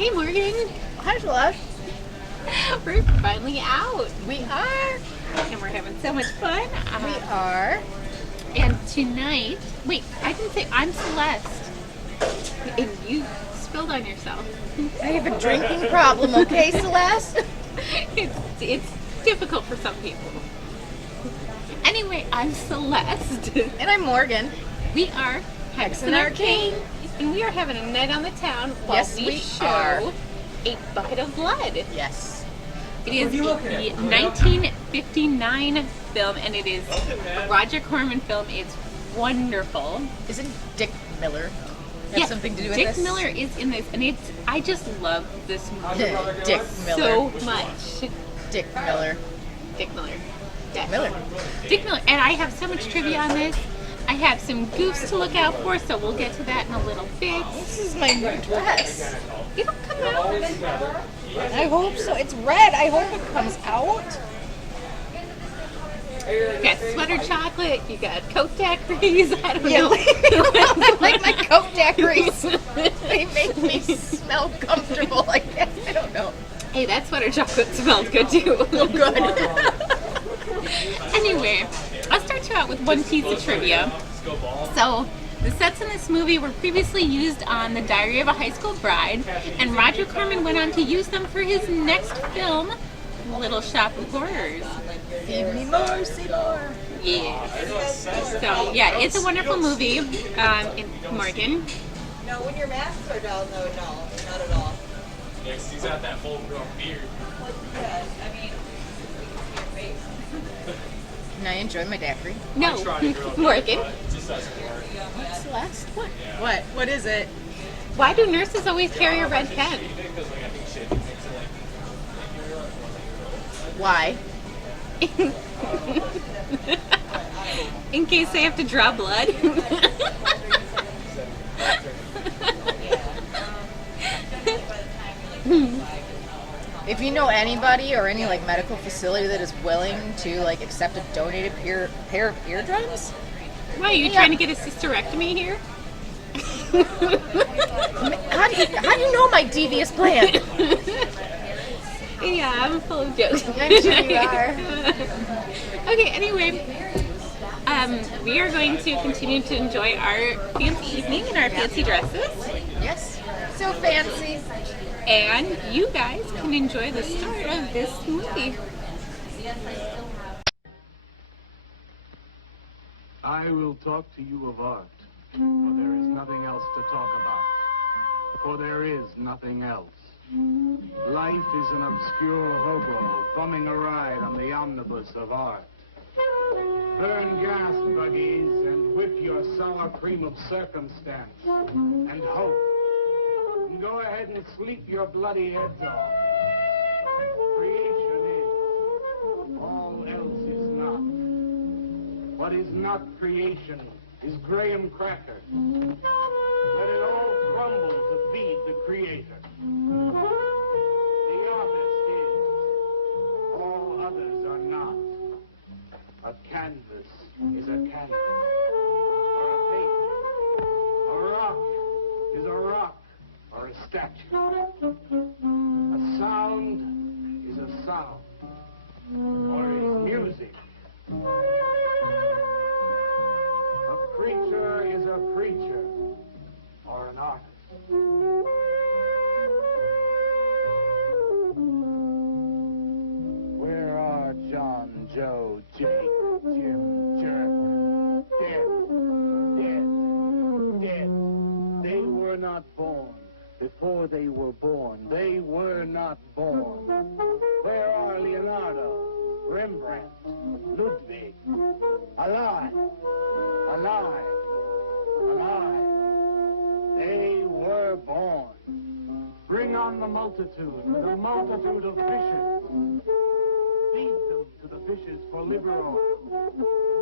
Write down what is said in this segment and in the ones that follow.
Hey, Morgan. Hi, Celeste. We're finally out. We are. And we're having so much fun. We are. And tonight, wait, I didn't say I'm Celeste. And you spilled on yourself. I have a drinking problem, okay, Celeste? It's difficult for some people. Anyway, I'm Celeste. And I'm Morgan. We are Hexen Arcane. And we are having a night on the town while Yes, we show are. A Bucket of Blood. Yes. It is the 1959 film, and it is a Roger Corman film. It's wonderful. Isn't Dick Miller have Yes, something to do with Dick this? Miller is in this, and I just love this movie Dick Miller. so much. Dick Miller. Dick Miller. Dick Miller. Dick Miller. And I have so much trivia on this. I have some goofs to look out for, so we'll get to that in a little bit. This is my new dress. It'll come out. I hope so. It's red. I hope it comes out. You got sweater chocolate, you got coat daiquiris, I don't know. I like my coat daiquiris. They make me smell comfortable, I guess. I don't know. Hey, that sweater chocolate smells good too. Oh, good. Anyway, I'll start you out with one piece of trivia. So, the sets in this movie were previously used on The Diary of a High School Bride, and Roger Corman went on to use them for his next film, Little Shop of Horrors. Feed me more, say more. Yeah. So, yeah, it's a wonderful movie. Morgan. No, when your masks are down, no, not at all. Next, he's got that full-grown beard. Well, yeah, I mean, your face. Can I enjoy my daiquiri? No, I tried to grow Morgan. but it just doesn't work. Celeste? What? Yeah. What? What is it? Why do nurses always carry a red pen? Because like I think shit makes it Why? In case they have to draw blood. If you know anybody or any like medical facility that is willing to like accept a donated pair of eardrums, Why, are you trying to get a hysterectomy here? how do you know my devious plan? Yeah, I'm full of jokes. I'm sure you are. Okay, anyway, we are going to continue to enjoy our fancy evening in our fancy dresses. Yes, so fancy. And you guys can enjoy the start of this movie. I will talk to you of art, for there is nothing else to talk about. For there is nothing else. Life is an obscure hobo bumming a ride on the omnibus of art. Burn gas buggies and whip your sour cream of circumstance and hope. And go ahead and sleep your bloody heads off. Creation is. All else is not. What is not creation is graham cracker. Let it all crumble to feed the creator. The artist is. All others are not. A canvas is a canvas. Or a painting. A rock is a rock. Or a statue. A sound is a sound. Or is music. A creature is a preacher. Or an artist. Where are John, Joe, Jake, Jim, Jerk? Dead. They were not born. Before they were born, they were not born. Where are Leonardo, Rembrandt, Ludwig? Alive. They were born. Bring on the multitude with a multitude of fishes. Feed them to the fishes for liver oil.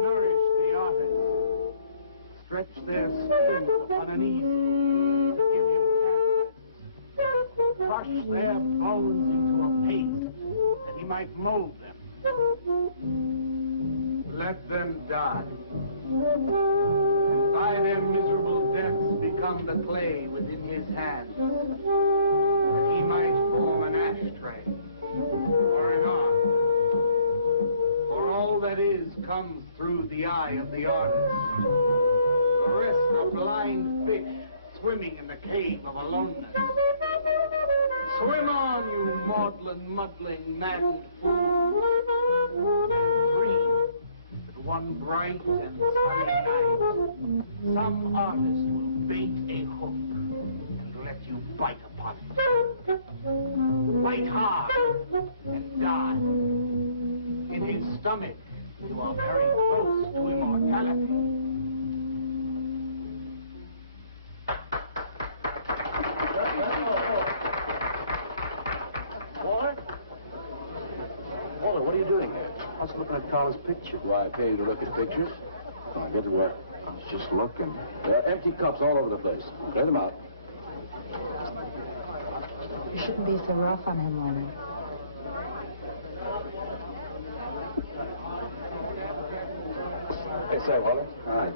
Nourish the artist. Stretch their skins upon an easel to give him canvas. Crush their bones into a paste that he might mold them. Let them die. And by their miserable deaths become the clay within his hands. That he comes through the eye of the artist. The rest are blind fish swimming in the cave of aloneness. Swim on, you maudlin, muddling, maddened fool. Dream that one bright and sunny night, some artist will bait a hook and let you bite upon it. Bite hard and die. In his stomach, you are very close to immortality. Walter, what are you doing here? I was looking at Carla's picture. Do I pay you to look at pictures? Oh, get to work. I was just looking. There are empty cups all over the place. Clear them out. You shouldn't be so rough on him, Leonard. Hey, say, Walter. All right.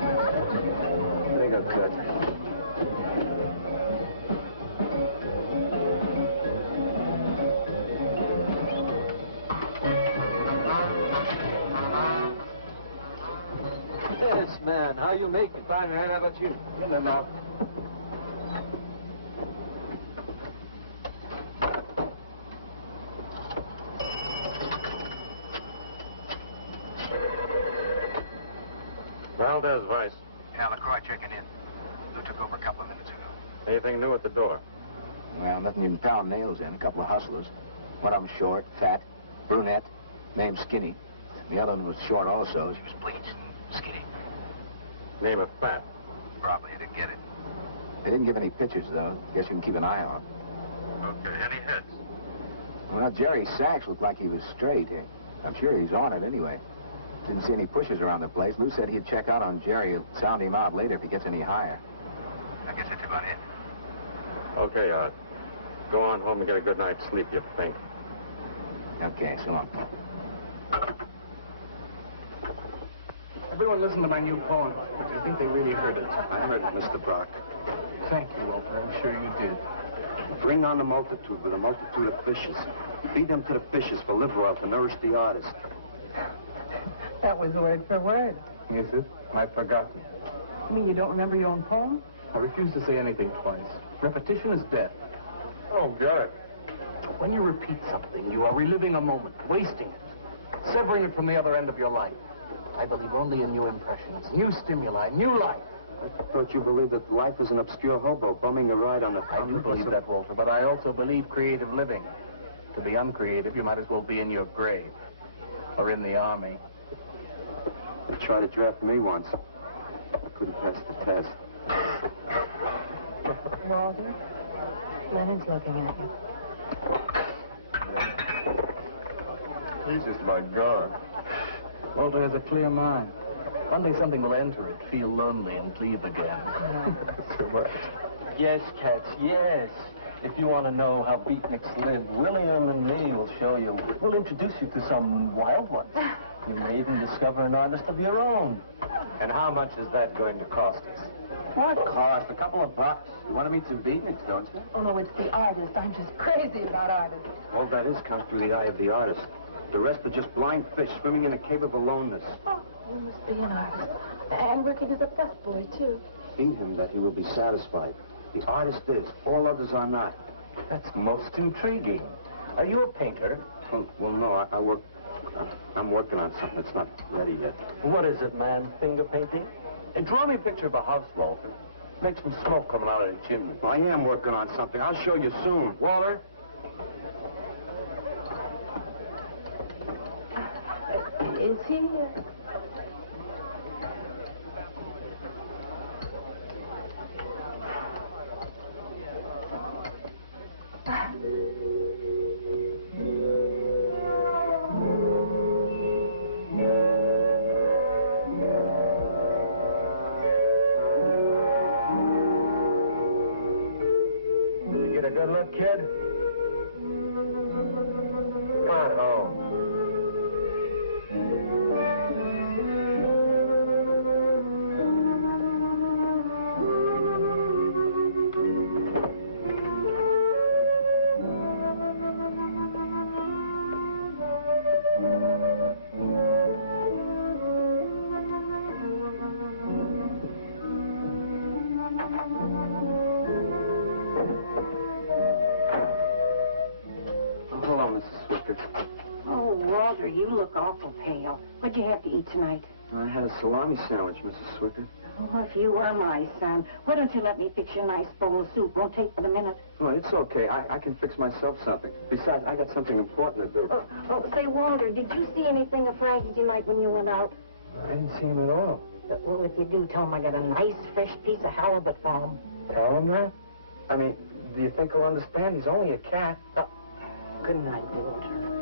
I think I'm good. Yes, man. How you making? Fine, man. How about you? In there now. Valdez, Vice. Yeah, LaCroix checking in. Who took over a couple of minutes ago. Anything new at the door? Well, nothing even found nails in. A couple of hustlers. One of them short, fat, brunette, named Skinny. The other one was short also. She was bleached and skinny. Name of Fat. Probably didn't get it. They didn't give any pictures, though. Guess you can keep an eye on. Okay, any hits? Well, Jerry Sachs looked like he was straight. I'm sure he's on it anyway. Didn't see any pushes around the place. Lou said he'd check out on Jerry. He'll sound him out later if he gets any higher. I guess that's about it. Okay, go on home and get a good night's sleep, you think. Okay, so long. Everyone listen to my new poem. Do you think they really heard it? I heard it, Mr. Brock. Thank you, Walter. I'm sure you did. Bring on the multitude with a multitude of fishes. Feed them to the fishes for liver oil to nourish the artist. That was word for word. Is it? I've forgotten. You mean you don't remember your own poem? I refuse to say anything twice. Repetition is death. Oh, good. When you repeat something, you are reliving a moment, wasting it, severing it from the other end of your life. I believe only in new impressions, new stimuli, new life. I thought you believed that life is an obscure hobo bumming a ride on the... I do believe that, Walter, but I also believe creative living. To be uncreative, you might as well be in your grave or in the army. They tried to draft me once. I couldn't pass the test. Walter, Leonard's looking at you. Jesus, my God. Walter has a clear mind. One day something will enter it, feel lonely, and leave again. So much. Yes, cats, yes. If you want to know how beatniks live, William and me will show you. We'll introduce you to some wild ones. You may even discover an artist of your own. And how much is that going to cost us? What cost? A couple of bucks. You want to meet some beatniks, don't you? Oh, no, it's the artist. I'm just crazy about artists. All that is comes through the eye of the artist. The rest are just blind fish swimming in a cave of aloneness. Oh, you must be an artist. And working as a busboy, too. In him that he will be satisfied. The artist is. All others are not. That's most intriguing. Are you a painter? Well, no, I work... I'm working on something that's not ready yet. What is it, man? Finger painting? And draw me a picture of a house, Walter. Make some smoke coming out of the chimney. I am working on something. I'll show you soon. Walter? Is he... Get a good look, kid? Come on home. awful pale. What'd you have to eat tonight? I had a salami sandwich, Mrs. Swicker. Oh, if you were my son, why don't you let me fix you a nice bowl of soup? Won't take but a minute. Oh, it's okay. I can fix myself something. Besides, I got something important to do. Say, Walter, did you see anything of Frankie tonight when you went out? I didn't see him at all. Well, if you do, tell him I got a nice, fresh piece of halibut for him. Tell him that? I mean, do you think he'll understand? He's only a cat. Good night, Walter.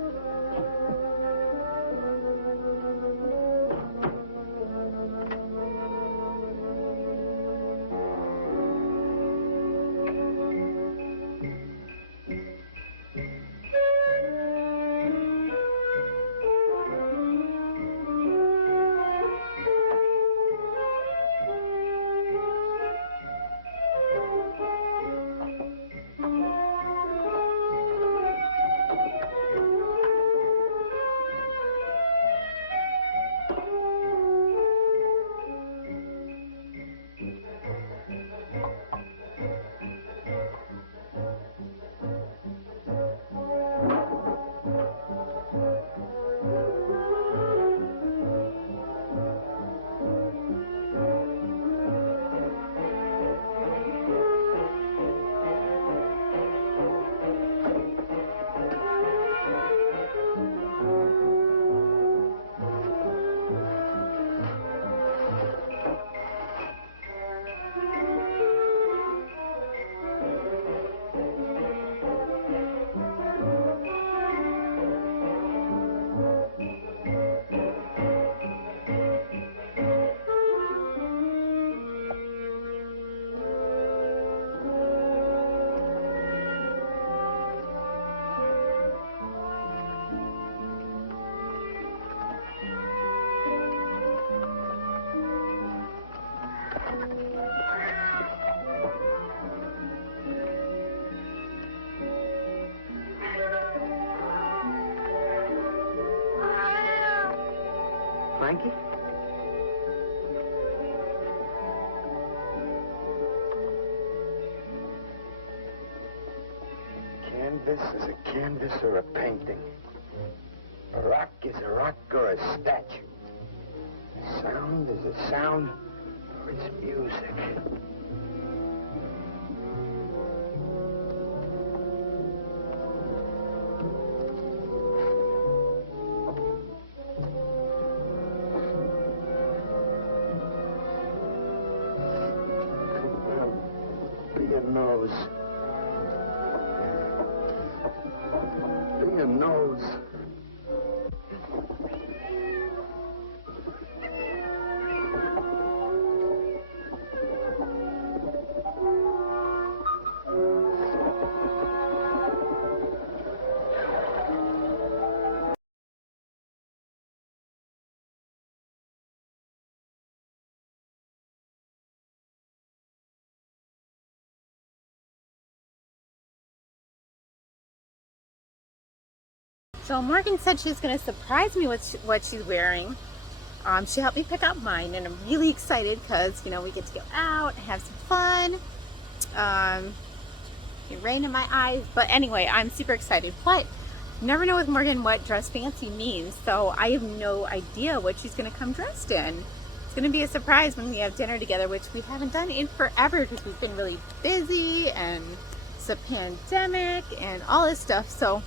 Frankie? Canvas is a canvas or a painting. A rock is a rock or a statue. A sound is a sound or it's music. Your nose. Your nose. So Morgan said she's going to surprise me with what she's wearing. She helped me pick out mine, and I'm really excited because, you know, we get to go out, have some fun. Rain in my eyes, but anyway, I'm super excited. But you never know with Morgan what dress fancy means, so I have no idea what she's going to come dressed in. It's going to be a surprise when we have dinner together, which we haven't done in forever because we've been really busy and it's a pandemic and all this stuff. So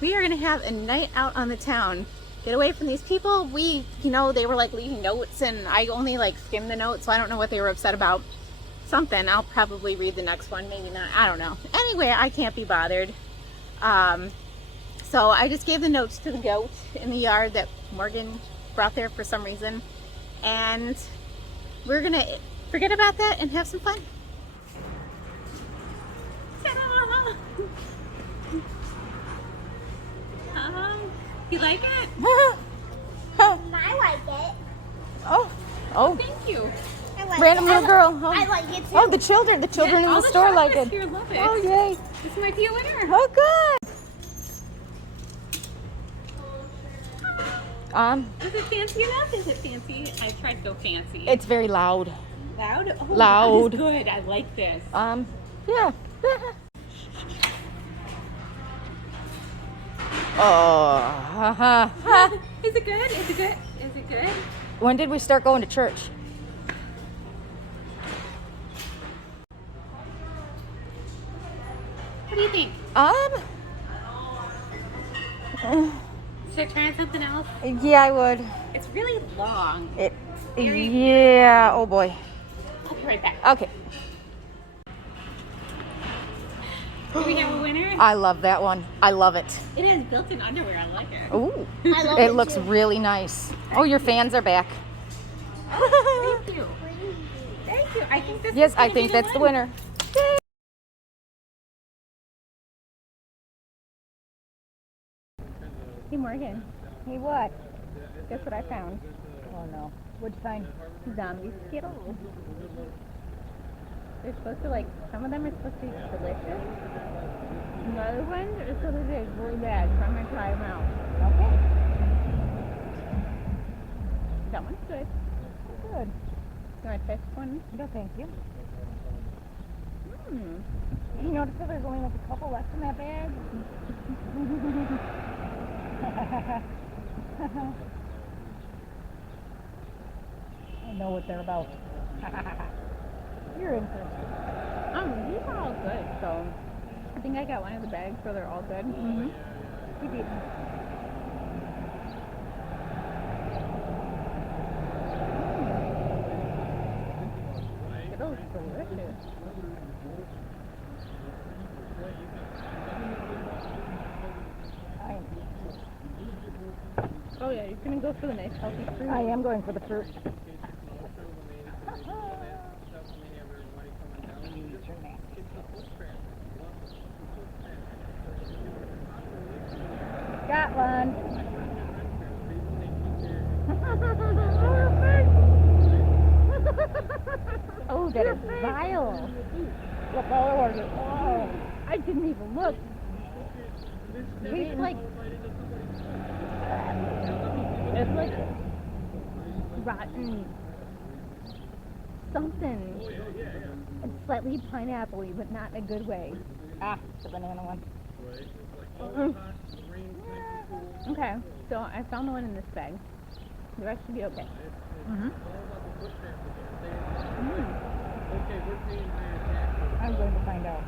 we are going to have a night out on the town. Get away from these people. You know, they were like leaving notes and I only like skimmed the notes, so I don't know what they were upset about. Something. I'll probably read the next one, maybe not. I don't know. Anyway, I can't be bothered. So I just gave the notes to the goat in the yard that Morgan brought there for some reason. And we're going to forget about that and have some fun. Ta-da! You like it? I like it. Oh, thank you. Like Random little girl. Oh. I like it too. Oh, the children in the store like it. Here love it. Oh, yay. This might be a winner. Oh, good. Is it fancy enough? Is it fancy? I tried to go fancy. It's very loud. Loud? Oh, Loud. That is good. I like this. Yeah. Oh. Is it good? Is it good? Is it good? When did we start going to church? What do you think? Should I try on something else? Yeah, I would. It's really long. Yeah. Oh boy. I'll be right back. Okay. Do we have a winner? I love that one. I love it. It has built-in underwear. I like it. Ooh. I love It looks really nice. Oh, your fans are back. Thank you. Thank you. I think this Yes, is I gonna think be the that's the winner. winner. Hey Morgan. Hey what? Guess what I found? Oh no. What'd you find? Zombie Skittles. They're supposed to some of them are supposed to be delicious. And the other ones are supposed to taste really bad, so I'm gonna try them out. Okay. That one's good. Good. You want to taste one? No, thank you. You notice that there's only a couple left in that bag? I know what they're about. You're interested. These are all good, so I think I got one of the bags where they're all good. Mm-hmm. Keep eating. Skittles delicious. Oh yeah, you're gonna go for the nice healthy fruit. I am going for the fruit. Scotland. Oh, that is vile. What color was it? Oh. I didn't even look. Tastes like it's like rotten something. It's slightly pineapple-y, but not in a good way. Ah, the banana one. Okay, so I found the one in this bag. The rest should be okay. I'm going to find out.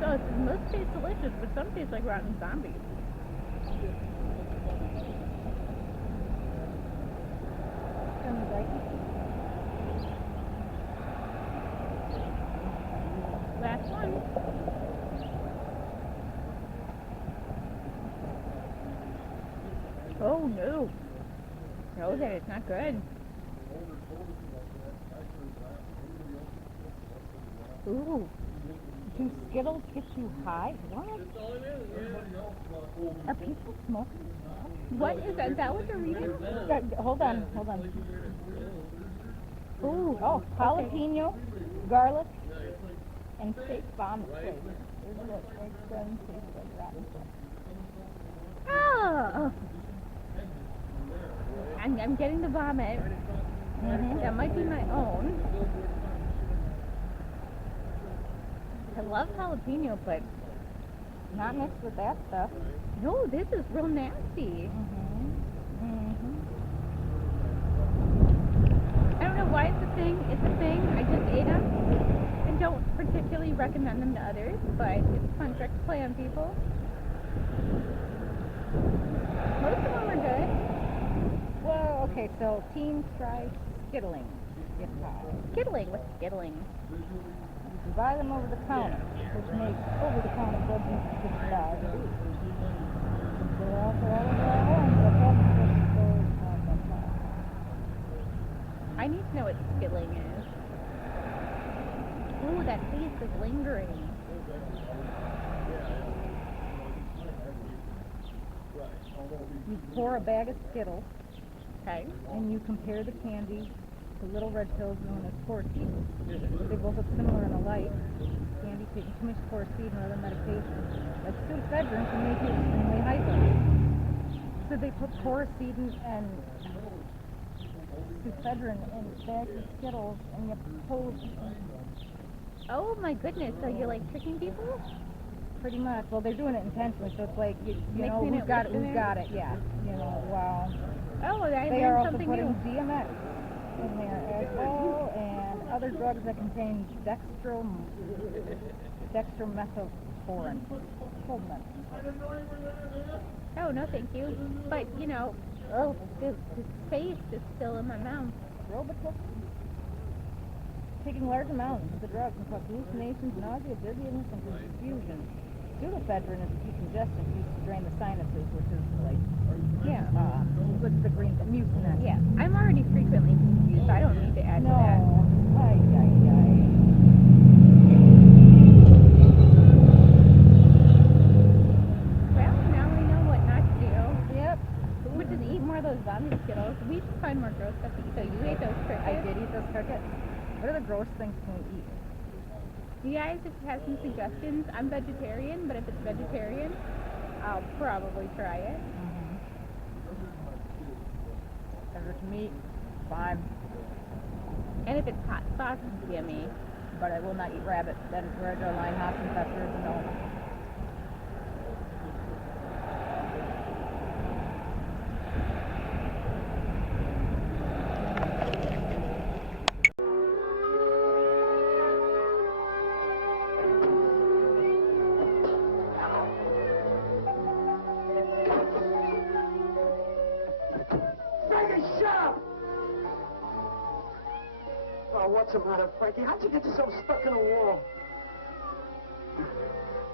So most taste delicious, but some taste like rotten zombies. Last one. Oh no. No, that is not good. Ooh. Do Skittles get you high? What? Are people smoking? What is that? Is that what they're reading? Hold on. Ooh. Oh, jalapeno, garlic, and steak bomb flavor. Isn't it? It doesn't taste like rotten stuff. Oh. I'm getting the vomit. That might be my own. I love jalapeno, but not mixed with that stuff. No, this is real nasty. I don't know why it's a thing. It's a thing. I just ate them. I don't particularly recommend them to others, but it's a fun trick to play on people. Most of them are good. Well, okay, so teens try skittling. Skittling? What's skittling? You buy them over the counter, which makes over-the-counter business to start. They're also all over our homes, but haven't stores on the farm. I need to know what skittling is. Ooh, that taste is lingering. You pour a bag of Skittles, okay, and you compare the candy to little red pills known as Porseed. They both look similar and alike. Candy taking too much Porseed and other medications. That's suicidal can make you extremely hyper. So they put Porseed and ephedrine in bags of Skittles, and you pull. Oh my goodness! So you're like tricking people? Pretty much. Well, they're doing it intentionally, so it's like you know Mixing who's got it, with who's got it. Yeah. You know. Wow. Oh, I They are learned also something putting new. DMX in there as well, and other drugs that contain dextromethorphan. Oh no, thank you. But you know, the taste is still in my mouth. Robitussin. Taking large amounts of the drugs can cause hallucinations, nausea, dizziness, and confusion. Pseudoephedrine is a decongestant used to drain the sinuses, which is like, what's the green mucinex? Yeah, I'm already frequently confused, so I don't need to add to that. Ay, ay, ay. Well, now we know what not to do. Yep. Which is eat more of those zombie Skittles. We should find more gross stuff to eat. So you ate those crickets? I did eat those crickets. What are the gross things can we eat? You guys, if you have some suggestions, I'm vegetarian, but if it's vegetarian, I'll probably try it. If it's meat, fine. And if it's hot sauce, it's yummy. But I will not eat rabbit. That is where I draw line. Hops and peppers, no. What's the matter, Frankie? How'd you get yourself stuck in a wall?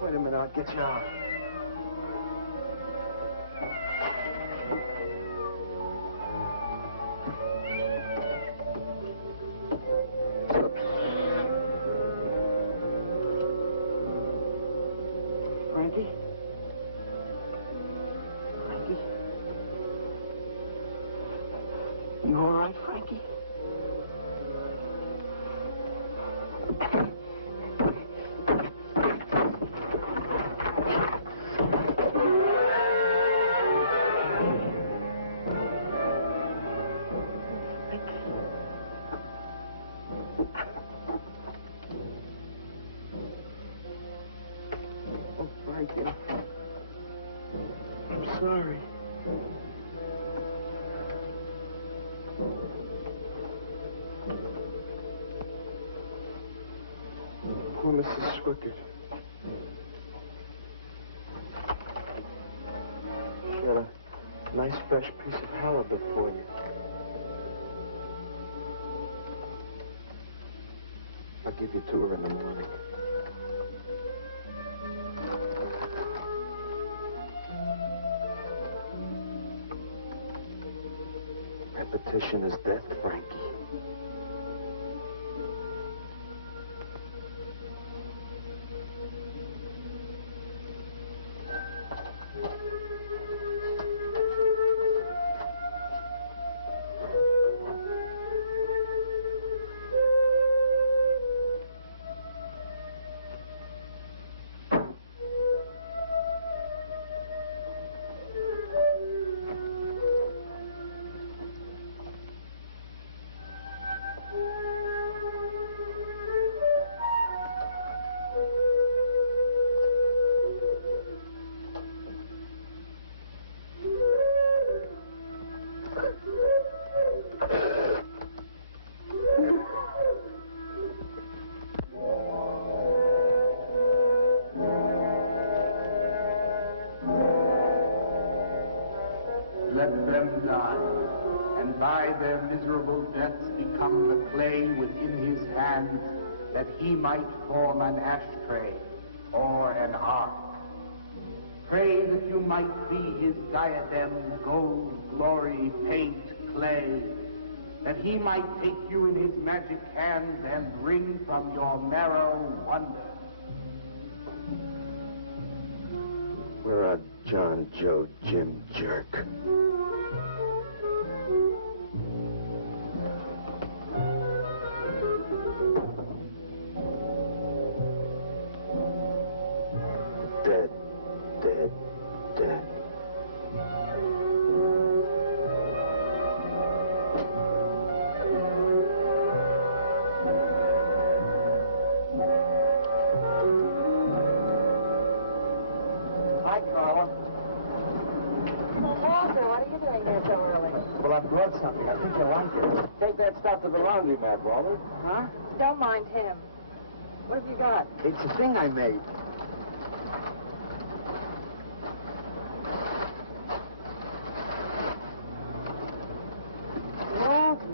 Wait a minute, I'll get you out. Frankie? Frankie? You all right, Frankie? I'm sorry. Poor Mrs. Swickard. She had a nice fresh piece of halibut for you. I'll give you to her in the morning. Repetition is death, Frankie. Let them die, and by their miserable deaths become the clay within his hands, that he might form an ashtray or an ark. Pray that you might be his diadem, gold, glory, paint, clay, that he might take you in his magic hands and wring from your marrow wonder. We're a John, Joe, Jim jerk. Dead, dead, dead. Hi, Carla. Well, Walter, what are you doing here so early? Well, I brought something. I think you'll like it. Take that stuff to the laundromat, Walter. Huh? Don't mind him. What have you got? It's a thing I made. Walter.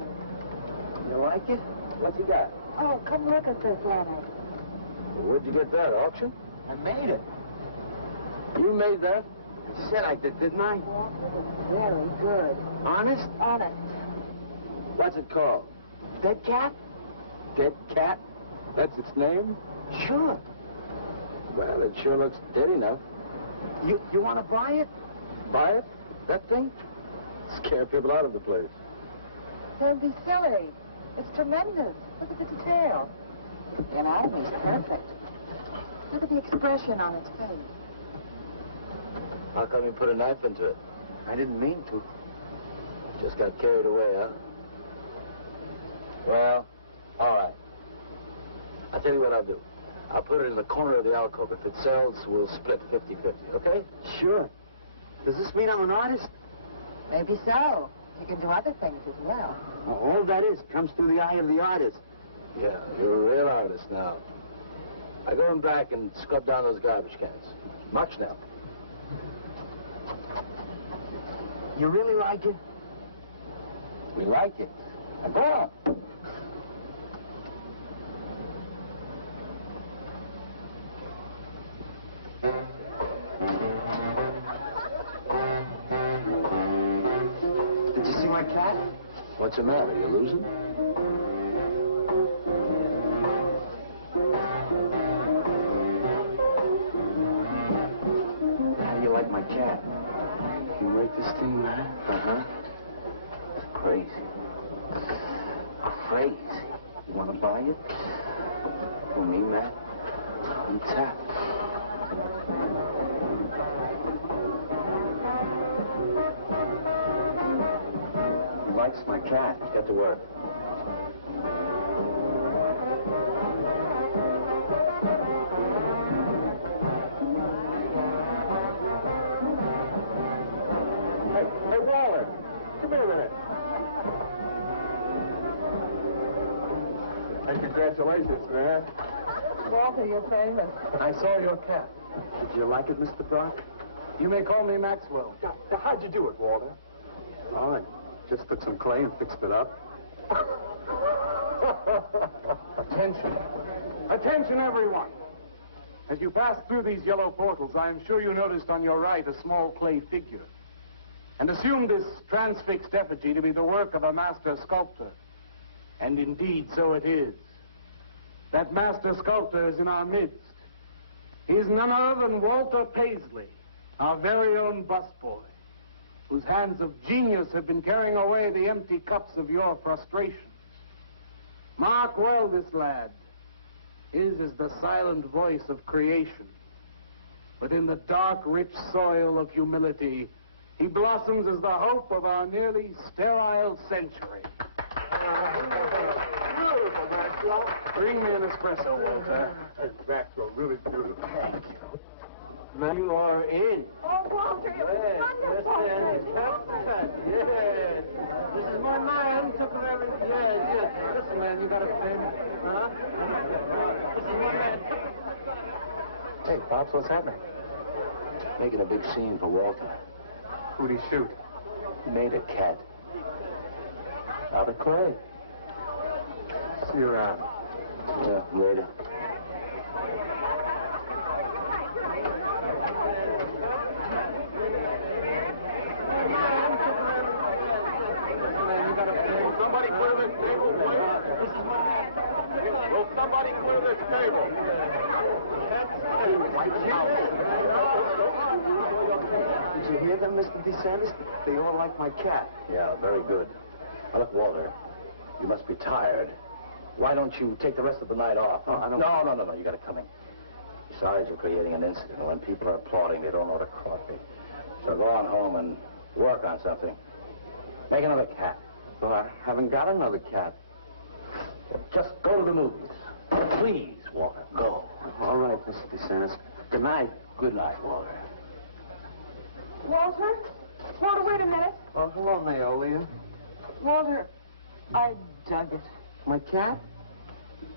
You like it? What you got? Oh, come look at this, Leonard. Where'd you get that, auction? I made it. You made that? I said I did, didn't I? Walter, it's very good. Honest? Honest. What's it called? Dead cat? Dead Cat? That's its name? Sure. Well, it sure looks dead enough. You want to buy it? Buy it? That thing? Scare people out of the place. Don't be silly. It's tremendous. Look at the detail. The anatomy's perfect. Look at the expression on its face. How come you put a knife into it? I didn't mean to. Just got carried away, huh? Well, all right. I'll tell you what I'll do. I'll put it in the corner of the alcove. If it sells, we'll split 50-50, okay? Sure. Does this mean I'm an artist? Maybe so. You can do other things as well. All that is comes through the eye of the artist. Yeah, you're a real artist now. I go in back and scrub down those garbage cans. Much now. You really like it? We like it. Now go on. Did you see my cat? What's the matter? You losing? How do you like my cat? You make this thing, man? Uh-huh. It's crazy. Crazy. You want to buy it? For me, Matt? On tap. He likes my cat. Get to work. Hey, Walter, come here a minute. Hey, congratulations, man. Walter, you're famous. I saw your cat. Did you like it, Mr. Brock? You may call me Maxwell. Now, how'd you do it, Walter? All right. Just took some clay and fixed it up. Attention. Attention, everyone. As you pass through these yellow portals, I am sure you noticed on your right a small clay figure, and assumed this transfixed effigy to be the work of a master sculptor. And indeed, so it is. That master sculptor is in our midst. He is none other than Walter Paisley, our very own busboy, whose hands of genius have been carrying away the empty cups of your frustrations. Mark well this lad. His is the silent voice of creation. But in the dark, rich soil of humility, he blossoms as the hope of our nearly sterile century. Beautiful, Maxwell. Bring me an espresso, Walter. Maxwell, really beautiful. Thank you. Now you are in. Oh, Walter, it was wonderful. Yes. This is my man. Took her everything. Yes. Listen, man, you got a pen? Huh? This is my man. Hey, Pops, what's happening? Making a big scene for Walter. Who'd he shoot? He made a cat. Out of clay. See you around. Yeah, later. Somebody clear this table, please. This is my man. Will somebody clear this table? Did you hear them, Mr. DeSantis? They all like my cat. Yeah, very good. Now, look, Walter, you must be tired. Why don't you take the rest of the night off? Oh, I don't... No, you got it coming. Besides, you're creating an incident. When people are applauding, they don't know what a coffee. So go on home and work on something. Make another cat. Well, I haven't got another cat. Just go to the movies. Please, Walter, go. All right, Mr. DeSantis. Good night. Good night, Walter. Walter? Walter, wait a minute. Oh, hello, Naolia. Walter, I dug it. My cat?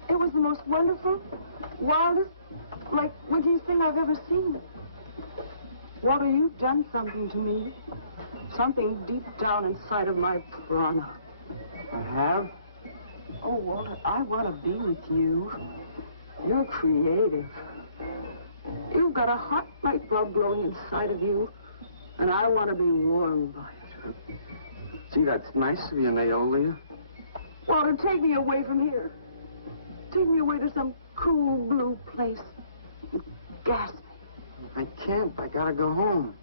It was the most wonderful, wildest, like wittiest thing I've ever seen. Walter, you've done something to me. Something deep down inside of my prana. I have? Oh, Walter, I want to be with you. You're creative. You've got a hot light bulb glowing inside of you, and I want to be warmed by it. Gee, that's nice of you, Naolia. Walter, take me away from here. Take me away to some cool blue place. Gas me. I can't. I gotta go home.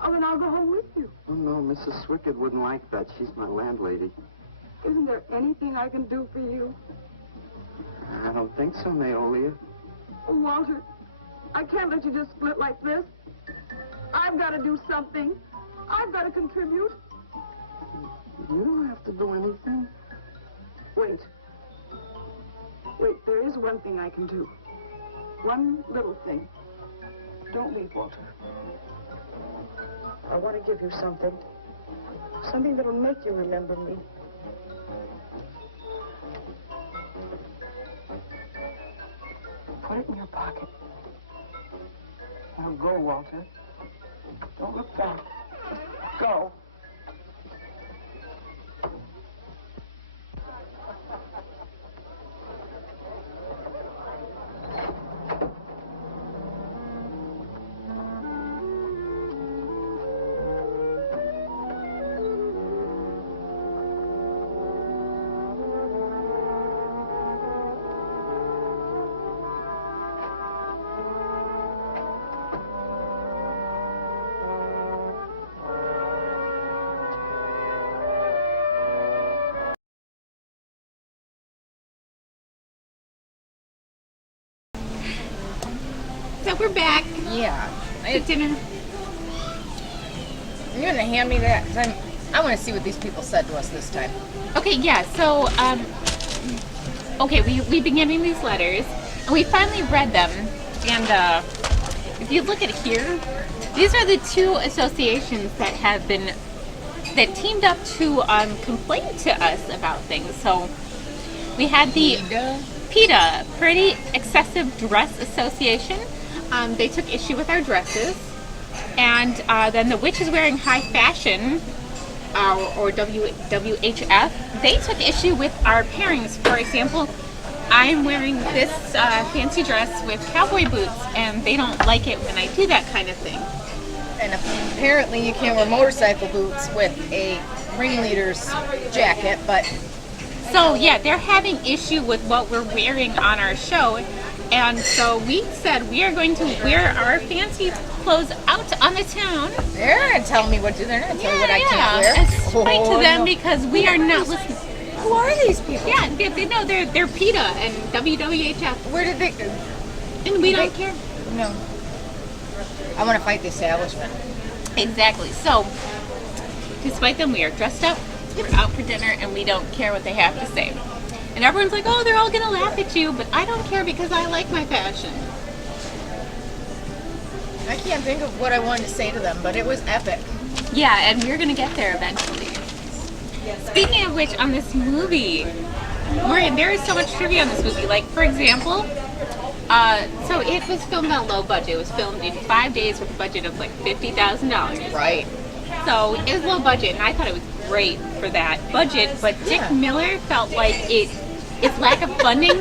Oh, then I'll go home with you. Oh, no, Mrs. Swickett wouldn't like that. She's my landlady. Isn't there anything I can do for you? I don't think so, Naolia. Oh, Walter, I can't let you just split like this. I've got to do something. I've got to contribute. You don't have to do anything. Wait. Wait, there is one thing I can do. One little thing. Don't leave, Walter. I want to give you something. Something that'll make you remember me. Put it in your pocket. Now go, Walter. Don't look back. Go. So we're back. Yeah. To dinner. You're gonna hand me that? 'Cause I want to see what these people said to us this time. Okay, yeah, so, okay, we've been getting these letters, and we finally read them, and, if you look at here, these are the two associations that teamed up to, complain to us about things. So, we had the PETA, Pretty Excessive Dress Association. They took issue with our dresses. And then the Witches Wearing High Fashion, or WHF, they took issue with our pairings. For example, I'm wearing this fancy dress with cowboy boots, and they don't like it when I do that kind of thing. And apparently you can't wear motorcycle boots with a ringleader's jacket, but... So, yeah, they're having issue with what we're wearing on our show. And so we said we are going to wear our fancy clothes out on the town. They're not telling me what to do. They're not telling me what I can't wear. And spite to them because we are not listening. Who are these people? Yeah, they know they're PETA and WWHF. Where did they... And we don't care. No. I want to fight the establishment. Exactly. So, despite them, we are dressed up, we're out for dinner, and we don't care what they have to say. And everyone's like, oh, they're all going to laugh at you, but I don't care because I like my fashion. I can't think of what I wanted to say to them, but it was epic. Yeah, and we're going to get there eventually. Speaking of which, on this movie, there is so much trivia on this movie. Like, for example, so it was filmed on a low budget. It was filmed in 5 days with a budget of like $50,000. Right. So it was low budget, and I thought it was great for that budget, but Dick Miller felt like its lack of funding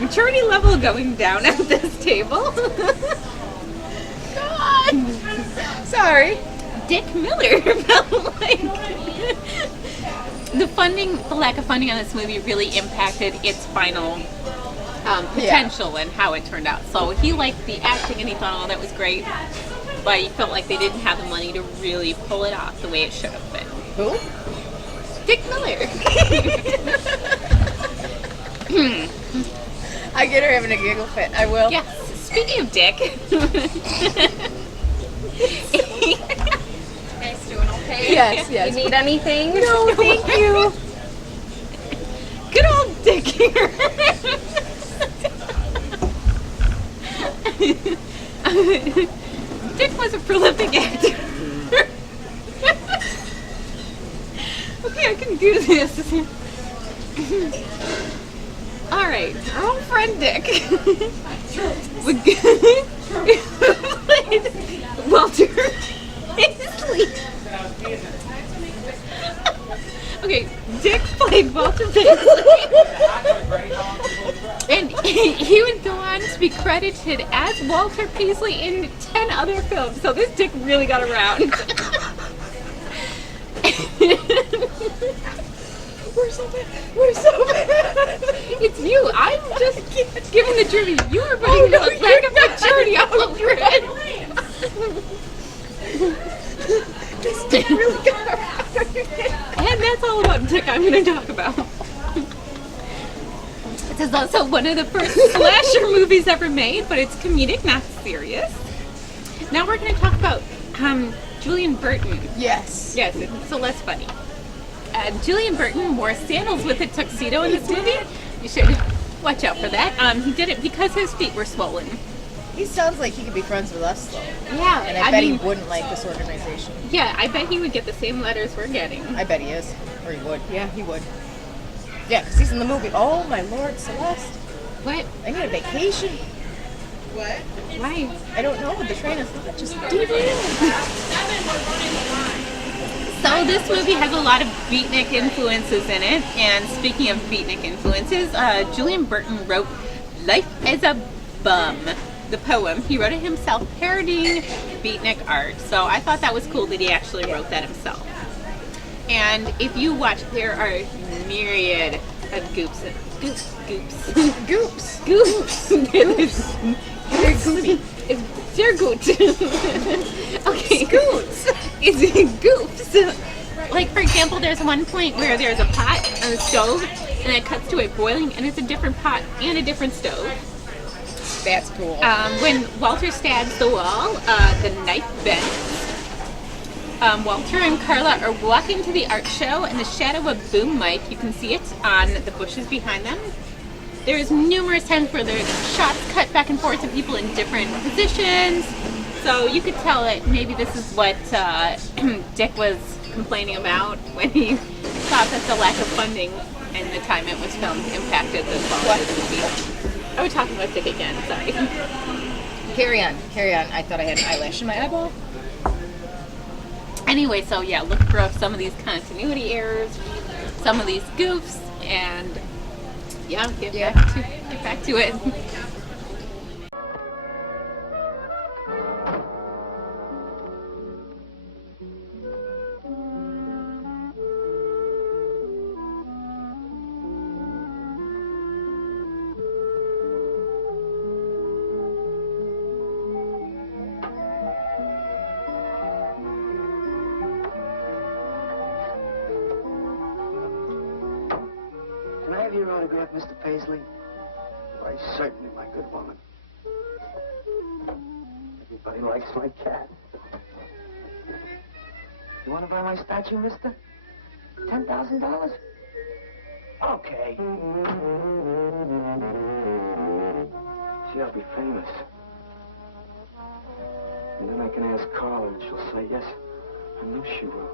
maturity level going down at this table. God, sorry. Dick Miller felt like the lack of funding on this movie really impacted its final potential and how it turned out. So he liked the acting and he thought, oh, that was great. But he felt like they didn't have the money to really pull it off the way it should have been. Who? Dick Miller. I get her having a giggle fit. I will. Yes. Speaking of Dick. Guys doing okay? Yes, yes. You need anything? No, thank you. Good old Dick here. All right, our old friend Dick played Walter Paisley. Okay, Dick played Walter Paisley, and he would go on to be credited as Walter Paisley in 10 other films. So this Dick really got around. We're so bad. We're so bad. It's you. I'm just giving the trivia. You were putting the lack of maturity all over it. This Dick really got around. And that's all about Dick I'm going to talk about. This is also one of the first slasher movies ever made, but it's comedic, not serious. Now we're going to talk about Julian Burton. Yes. Yes, so less funny. Julian Burton wore sandals with a tuxedo in this movie. You should watch out for that. He did it because his feet were swollen. He sounds like he could be friends with us, though. Yeah. And I bet he wouldn't like this organization. Yeah, I bet he would get the same letters we're getting. I bet he is. Or he would. Yeah, he would. Yeah, because he's in the movie. Oh, my Lord, Celeste. What? I need a vacation. What? Why? I don't know, but the train is just derailed. So this movie has a lot of beatnik influences in it. And speaking of beatnik influences, Julian Burton wrote Life as a Bum, the poem. He wrote it himself, parodying beatnik art. So I thought that was cool that he actually wrote that himself. And if you watch, there are myriad of goops. They're goopy. They're good. Okay. Scoots. It's goofs. Like, for example, there's one point where there's a pot on the stove, and it cuts to it boiling, and it's a different pot and a different stove. That's cool. When Walter stabs the wall, the knife bends. Walter and Carla are walking to the art show in the shadow of a boom mic. You can see it on the bushes behind them. There's numerous times where there's shots cut back and forth to people in different positions. So you could tell that maybe this is what Dick was complaining about when he thought that the lack of funding and the time it was filmed impacted the quality of the movie. I was talking about Dick again, sorry. Carry on. I thought I had an eyelash in my eyeball. Anyway, so yeah, look for some of these continuity errors, some of these goofs, and yeah, get back to it. Can I have your autograph, Mr. Paisley? Why, certainly, my good woman. Everybody likes my cat. You want to buy my statue, mister? $10,000? Okay. See, I'll be famous. And then I can ask Carla, and she'll say yes. I know she will.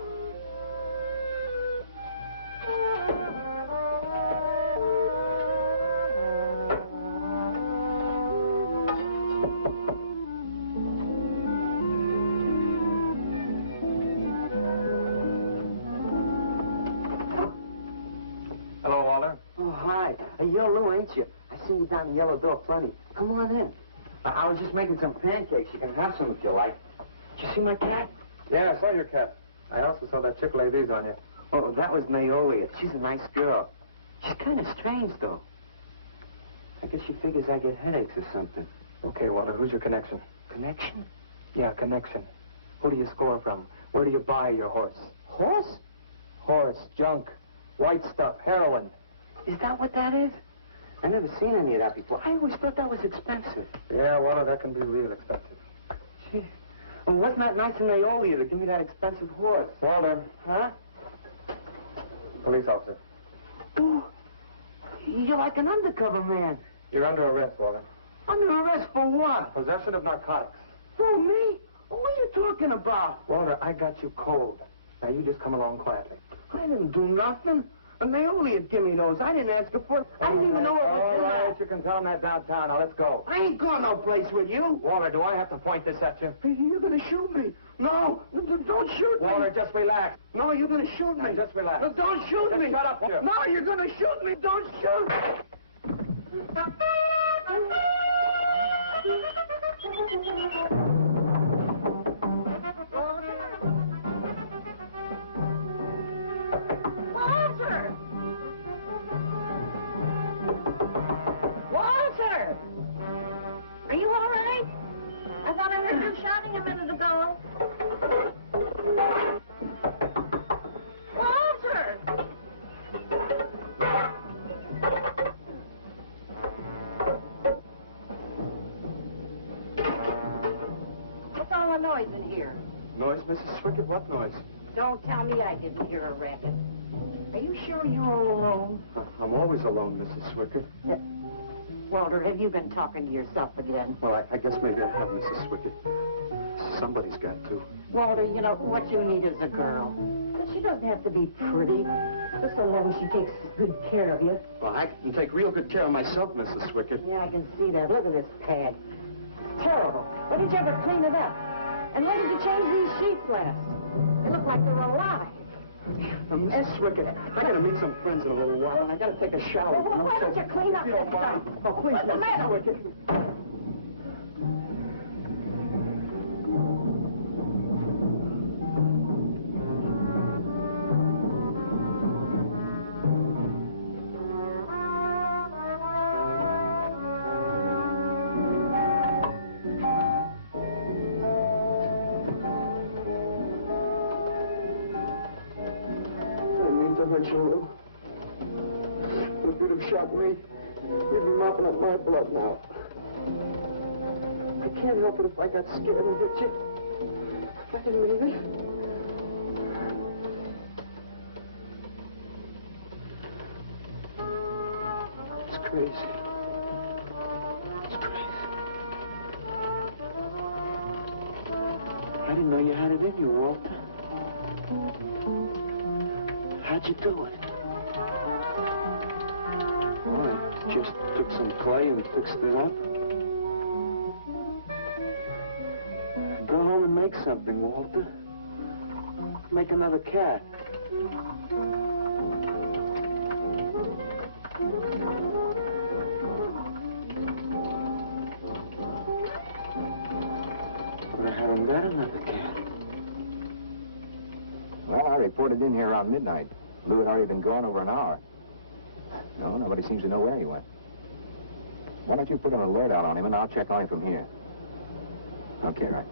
Hello, Walter. Oh, hi. Hey, you're Lou, ain't you? I seen you down the yellow door plenty. Come on in. I was just making some pancakes. You can have some if you like. Did you see my cat? Yeah, I saw your cat. I also saw that chick lay these on you. Oh, that was Mayolia. She's a nice girl. She's kind of strange, though. I guess she figures I get headaches or something. Okay, Walter, who's your connection? Connection? Yeah, connection. Who do you score from? Where do you buy your horse? Horse? Horse, junk, white stuff, heroin. Is that what that is? I never seen any of that before. I always thought that was expensive. Yeah, Walter, that can be real expensive. Gee. Well, wasn't that nice of Mayolia to give me that expensive horse? Walter. Huh? Police officer. Ooh, you're like an undercover man. You're under arrest, Walter. Under arrest for what? Possession of narcotics. For me? What are you talking about? Walter, I got you cold. Now you just come along quietly. I didn't do nothing. And Naomi had given me those. I didn't ask her for it. I didn't even know it was All right, you can tell him that downtown. Now, let's go. I ain't going no place with you. Walter, do I have to point this at you? You're going to shoot me. No, don't shoot me. Walter, just relax. No, you're going to shoot me. Just relax. No, don't shoot me. Shut up, Walter. No, you're going to shoot me. Don't shoot. Walter! Walter! Are you all right? I thought I heard you shouting a minute ago. Walter! What's all the noise in here? Noise, Mrs. Swickett? What noise? Don't tell me I didn't hear a racket. Are you sure you're all alone? I'm always alone, Mrs. Swickett. Walter, have you been talking to yourself again? Well, I guess maybe I have, Mrs. Swickett. Somebody's got to. Walter, you know, what you need is a girl. But she doesn't have to be pretty. Just so long as she takes good care of you. Well, I can take real good care of myself, Mrs. Swickett. Yeah, I can see that. Look at this pad. It's terrible. When did you ever clean it up? And when did you change these sheets last? They look like they're alive. Mrs. Swickett, I got to meet some friends in a little while, and I got to take a shower. Well, why don't you clean up this stuff? Oh, please, What's the matter Mrs. with you? Swickett. You. If you'd have shot me, you'd be mopping up my blood now. I can't help it if I got scared and hit you. I didn't mean it. It's crazy. It's crazy. I didn't know you had it in you, Walter. How'd you do it? Well, I just took some clay and fixed it up. Go home and make something, Walter. Make another cat. But I haven't got another cat. Well, I reported in here around midnight. Lou had already been gone over an hour. No, nobody seems to know where he went. Why don't you put an alert out on him, and I'll check on him from here. Okay, right.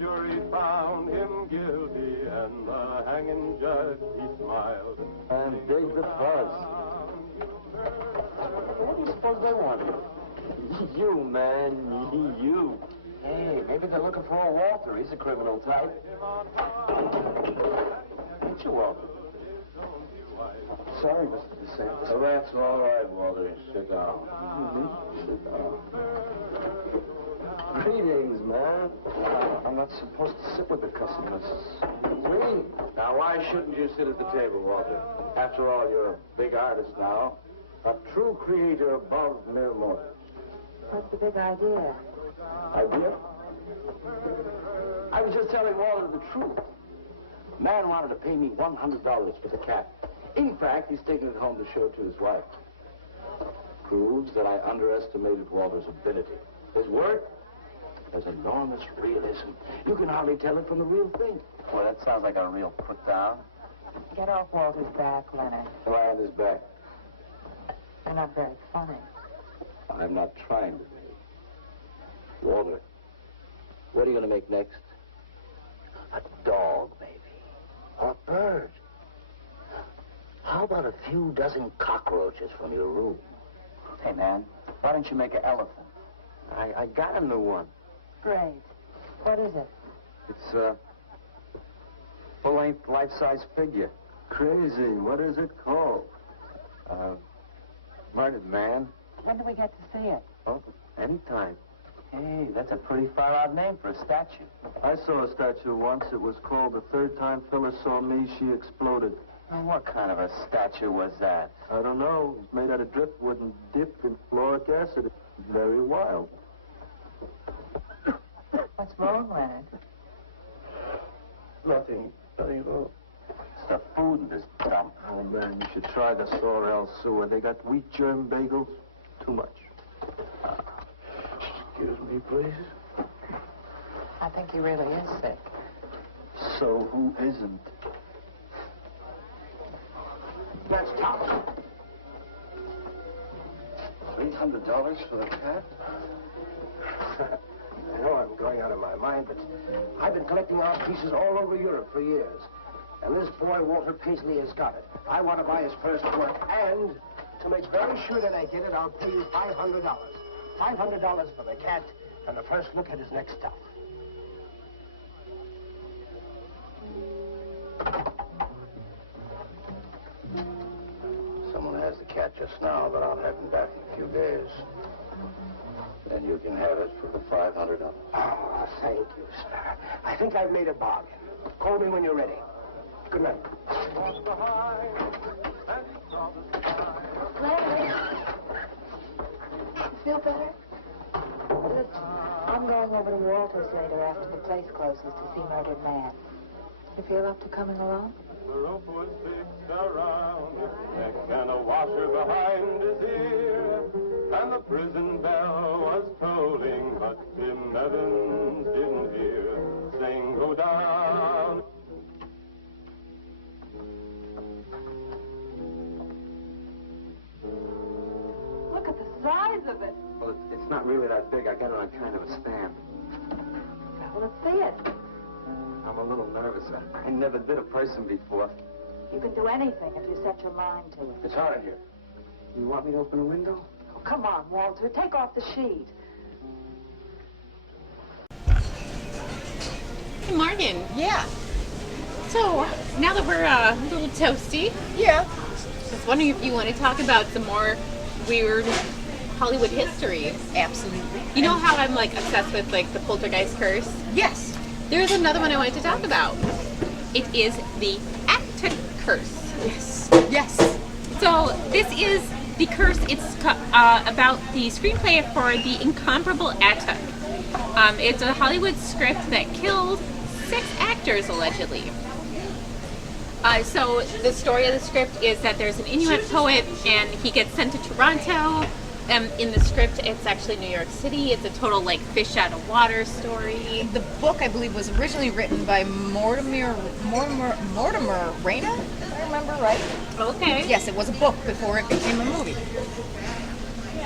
jury found him guilty, and the hanging judge, he smiled. And dig the buzz. What do you suppose they want here? You, man, you. Hey, maybe they're looking for a Walter. He's a criminal type. Ain't you, Walter? Sorry, Mr. DeSantis. Oh, that's all right, Walter. Sit down. Sit down. Greetings, man. I'm not supposed to sit with the customers. Me? Now, why shouldn't you sit at the table, Walter? After all, you're a big artist now. A true creator above mere mortals. What's the big idea? Idea? I was just telling Walter the truth. Man wanted to pay me $100 for the cat. In fact, he's taking it home to show it to his wife. Proves that I underestimated Walter's ability. His work has enormous realism. You can hardly tell it from the real thing. Well, that sounds like a real put down. Get off Walter's back, Leonard. Why on his back? You're not very funny. I'm not trying to be. Walter, what are you going to make next? A dog, maybe. Or a bird. How about a few dozen cockroaches from your room? Hey, man, why don't you make an elephant? I got a new one. Great. What is it? It's a full-length, life-size figure. Crazy. What is it called? Murdered Man. When do we get to see it? Oh, anytime. Hey, that's a pretty far-out name for a statue. I saw a statue once. It was called The Third Time Phyllis Saw Me, She Exploded. Well, what kind of a statue was that? I don't know. It's made out of driftwood and dipped in fluoric acid. It's very wild. What's wrong, Leonard? Nothing at all. It's the food in this dump. Oh, man, you should try the Sorrel sewer. They got wheat germ bagels. Too much. Excuse me, please. I think he really is sick. So who isn't? That's top. $800 for the cat? I know I'm going out of my mind, but I've been collecting art pieces all over Europe for years. And this boy, Walter Paisley, has got it. I want to buy his first work, and to make very sure that I get it, I'll pay you $500. $500 for the cat and the first look at his next stuff. Someone has the cat just now, but I'll have him back in a few days. Then you can have it for the $500. Oh, thank you, sir. I think I've made a bargain. Call me when you're ready. Good night. Larry, you feel better? Listen, I'm going over to Walter's later after the place closes to see Murdered Man. You feel up to coming along? The rope was fixed around his neck and a washer behind his ear. And the prison bell was tolling, but Tim Evans didn't hear. Sing, go down. Look at the size of it. Well, it's not really that big. I got it on kind of a stand. Well, let's see it. I'm a little nervous. I never did a person before. You can do anything if you set your mind to it. It's hot in here. You want me to open a window? Oh, come on, Walter. Take off the sheet. Hey, Morgan. Yeah. So, now that we're a little toasty, Yeah. I was wondering if you want to talk about some more weird Hollywood histories. Absolutely. You know how I'm like obsessed with like the poltergeist curse? Yes. There's another one I wanted to talk about. It is the attic curse. Yes. Yes. So this is the curse. It's about the screenplay for The Incomparable Attic. It's a Hollywood script that killed 6 actors allegedly. So the story of the script is that there's an Inuit poet and he gets sent to Toronto. In the script, it's actually New York City. It's a total like fish out of water story. The book, I believe, was originally written by Mortimer Reyna, if I remember right. Okay. Yes, it was a book before it became a movie.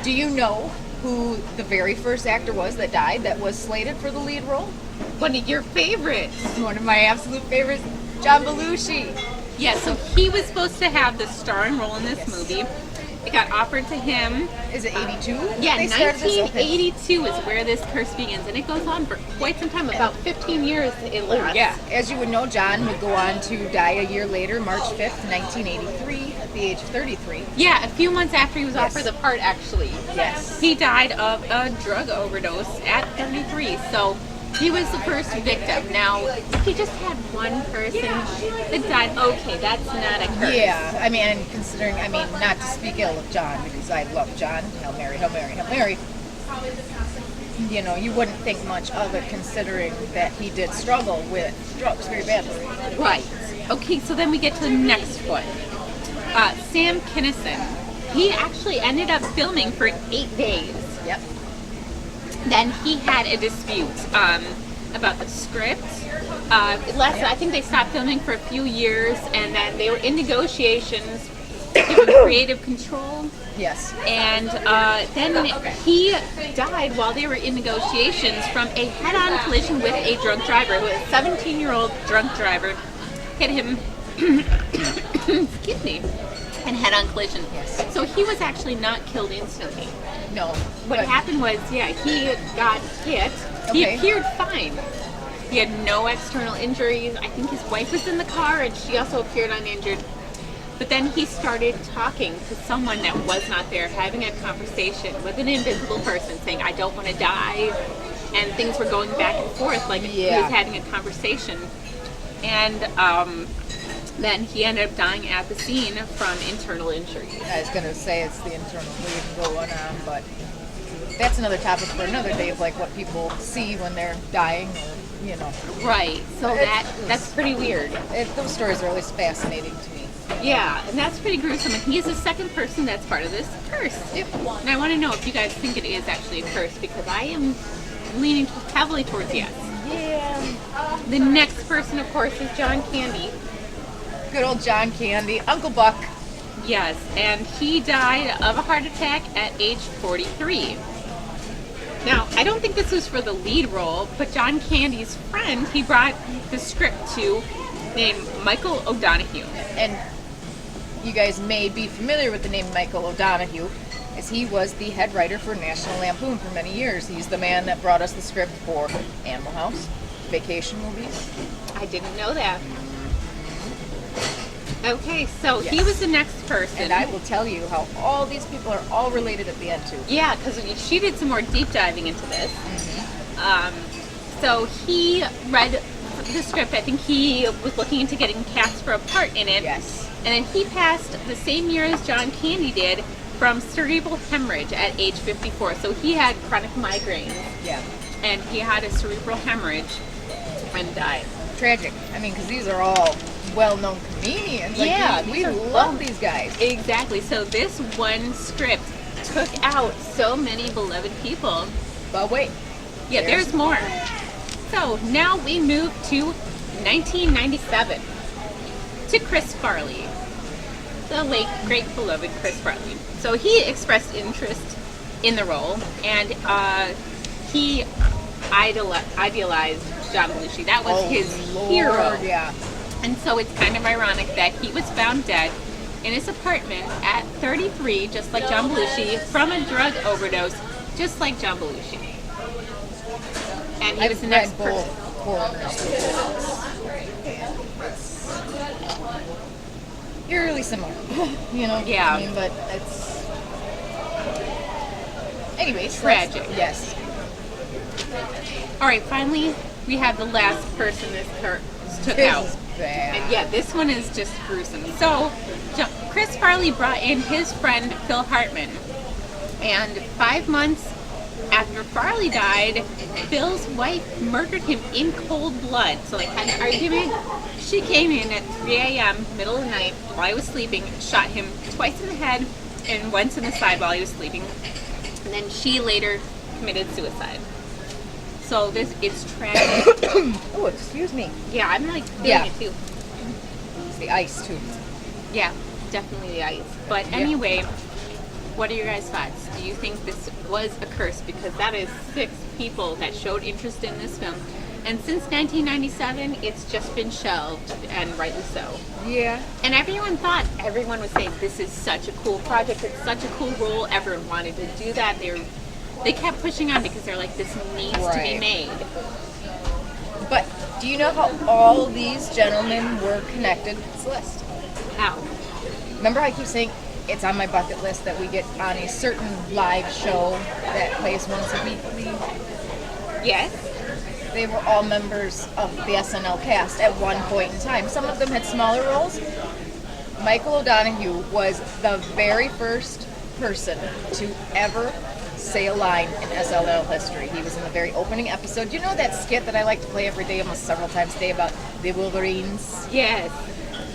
Do you know who the very first actor was that died that was slated for the lead role? one of your favorites. One of my absolute favorites, John Belushi. Yeah, so he was supposed to have the starring role in this movie. It got offered to him. Is it 82? Yeah, They started this? Okay. 1982 is where this curse begins, and it goes on for quite some time, about 15 years it lasts. Yeah, as you would know, John would go on to die a year later, March 5th, 1983, at the age of 33. Yeah, a few months after he was offered the part, actually. Yes. He died of a drug overdose at 33, so he was the first victim. Now, if he just had one person that died, okay, that's not a curse. Yeah, I mean, and considering, not to speak ill of John, because I love John, Hail Mary, Hail Mary, Hail Mary. You know, you wouldn't think much of it considering that he did struggle with drugs very badly. Right. Okay, so then we get to the next one. Sam Kinison. He actually ended up filming for 8 days. Yep. Then he had a dispute about the script. I think they stopped filming for a few years, and then they were in negotiations, given creative control. Yes. And then he died while they were in negotiations from a head-on collision with a drunk driver. Who was a 17-year-old drunk driver hit him, excuse me, and head-on collision. Yes. So he was actually not killed instantly. No. What happened was, yeah, he got hit. He Okay. appeared fine. He had no external injuries. I think his wife was in the car, and she also appeared uninjured. But then he started talking to someone that was not there, having a conversation with an invisible person, saying, I don't want to die. And things were going back and forth, like he was having a conversation. And then he ended up dying at the scene from internal injuries. I was going to say it's the internal bleeding going on, but that's another topic for another day of like what people see when they're dying or, you know. Right. So that's pretty weird. Those stories are always fascinating to me. Yeah, and that's pretty gruesome. And he's the second person that's part of this curse. Yep. And I want to know if you guys think it is actually a curse, because I am leaning heavily towards yes. Yeah. The next person, of course, is John Candy. Good old John Candy. Uncle Buck. Yes, and he died of a heart attack at age 43. Now, I don't think this was for the lead role, but John Candy's friend, he brought the script to, named Michael O'Donoghue. And you guys may be familiar with the name Michael O'Donoghue, as he was the head writer for National Lampoon for many years. He's the man that brought us the script for Animal House, vacation movies. I didn't know that. Okay, so he was the next person. And I will tell you how all these people are all related at the end, too. Yeah, because she did some more deep diving into this. So he read the script. I think he was looking into getting cast for a part in it. Yes. And then he passed the same year as John Candy did from cerebral hemorrhage at age 54. So he had chronic migraines. Yeah. And he had a cerebral hemorrhage and died. Tragic. I mean, because these are all well-known comedians. Like, yeah, we love these guys. Exactly. So this one script took out so many beloved people. But wait. Yeah, there's more. So now we move to 1997 to Chris Farley, the late great beloved Chris Farley. So he expressed interest in the role, and he idealized John Belushi. That was his hero. Yeah. And so it's kind of ironic that he was found dead in his apartment at 33, just like John Belushi, from a drug overdose, just like John Belushi. And he was the next person. You're really similar, you know? Yeah. I mean, but it's... Anyways. Tragic. Yes. Alright, finally, we have the last person this curse took This out. is bad. And yeah, this one is just gruesome. So, Chris Farley brought in his friend Phil Hartman. And 5 months after Farley died, Phil's wife murdered him in cold blood. So they had an argument. She came in at 3 a.m., middle of the night, while he was sleeping, shot him twice in the head and once in the side while he was sleeping. And then she later committed suicide. So it's tragic. Oh, excuse me. Yeah, I'm like feeling it too. It's the ice too. Yeah, definitely the ice. But anyway, what are your guys' thoughts? Do you think this was a curse? Because that is 6 people that showed interest in this film. And since 1997, it's just been shelved, and rightly so. Yeah. And everyone was saying, this is such a cool project, it's such a cool role, everyone wanted to do that. They kept pushing on because they're like, this needs to be made. But do you know how all these gentlemen were connected? This list. How? Remember how I keep saying it's on my bucket list that we get on a certain live show that plays once a weekly? Yes. They were all members of the SNL cast at one point in time. Some of them had smaller roles. Michael O'Donoghue was the very first person to ever say a line in SNL history. He was in the very opening episode. Do you know that skit that I like to play every day, almost several times a day, about the Wolverines? Yes.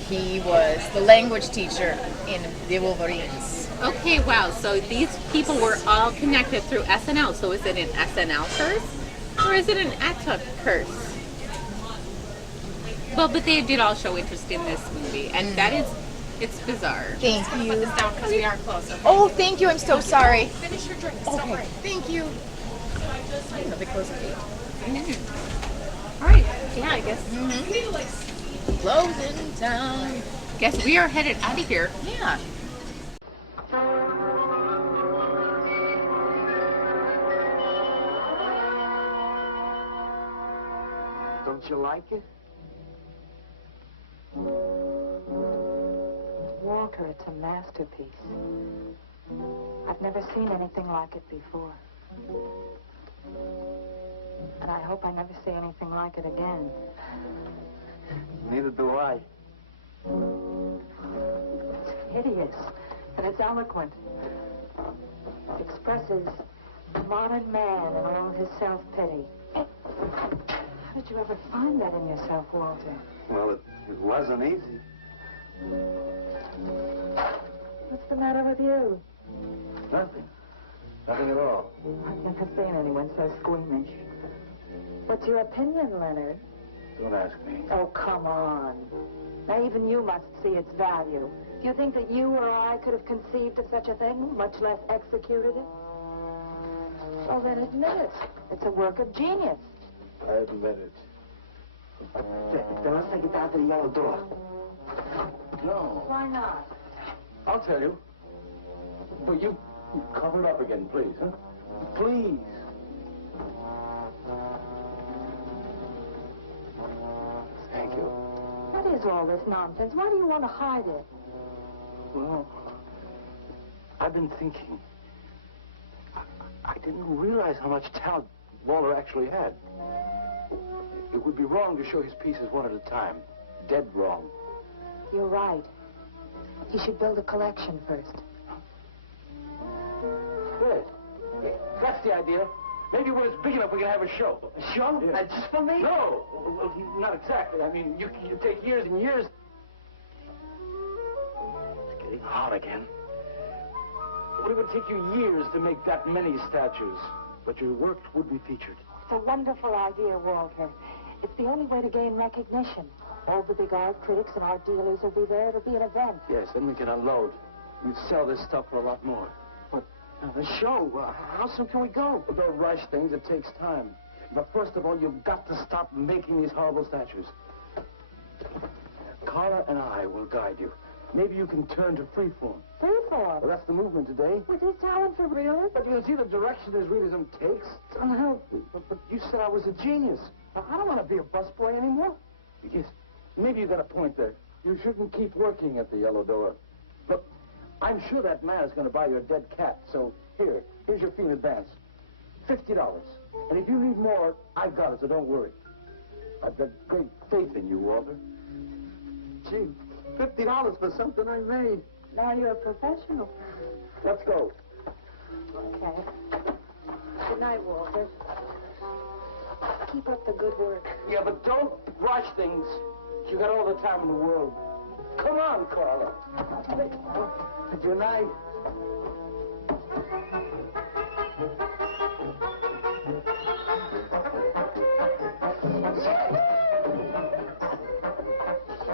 He was the language teacher in the Wolverines. Okay, wow. So these people were all connected through SNL. So is it an SNL curse? Or is it an Atta curse? Well, but they did all show interest in this movie, and it's bizarre. Thank you. Put this down because we are close. Okay? Oh, thank you. I'm so sorry. Finish your drinks. Okay, Don't worry. thank you. No, they close at 8. All right. Yeah, I guess. Closing time. Guess we are headed out of here. Yeah. Don't you like it? Walter, it's a masterpiece. I've never seen anything like it before. And I hope I never see anything like it again. Neither do I. It's hideous, and it's eloquent. It expresses the modern man and all his self-pity. How did you ever find that in yourself, Walter? Well, it wasn't easy. What's the matter with you? Nothing. Nothing at all. I've never seen anyone so squeamish. What's your opinion, Leonard? Don't ask me. Oh, come on. Now, even you must see its value. Do you think that you or I could have conceived of such a thing, much less executed it? Well, then admit it. It's a work of genius. I admit it. Then let's take it down to the yellow door. No. Why not? I'll tell you. But you cover it up again, please, huh? Please. Thank you. What is all this nonsense? Why do you want to hide it? Well, I've been thinking. I didn't realize how much talent Walter actually had. It would be wrong to show his pieces one at a time. Dead wrong. You're right. You should build a collection first. Good. That's the idea. Maybe when it's big enough, we can have a show. A show? Yeah. Just for me? No, well, not exactly. I mean, you take years and years. It's getting hot again. Well, it would take you years to make that many statues. But your work would be featured. It's a wonderful idea, Walter. It's the only way to gain recognition. All the big art critics and art dealers will be there. It'll be an event. Yes, then we can unload. We'd sell this stuff for a lot more. But now the show, how soon can we go? Well, don't rush things. It takes time. But first of all, you've got to stop making these horrible statues. Carla and I will guide you. Maybe you can turn to freeform. Freeform? Well, that's the movement today. Was his talent for real? But you see the direction his realism takes? It's unhealthy. But you said I was a genius. I don't want to be a busboy anymore. Yes, maybe you got a point there. You shouldn't keep working at the Yellow Door. Look, I'm sure that man is going to buy your dead cat. So here's your fee in advance. $50. And if you need more, I've got it, so don't worry. I've got great faith in you, Walter. Gee, $50 for something I made. Now you're a professional. Let's go. Okay. Good night, Walter. Keep up the good work. Yeah, but don't rush things. You got all the time in the world. Come on, Carla. Good night.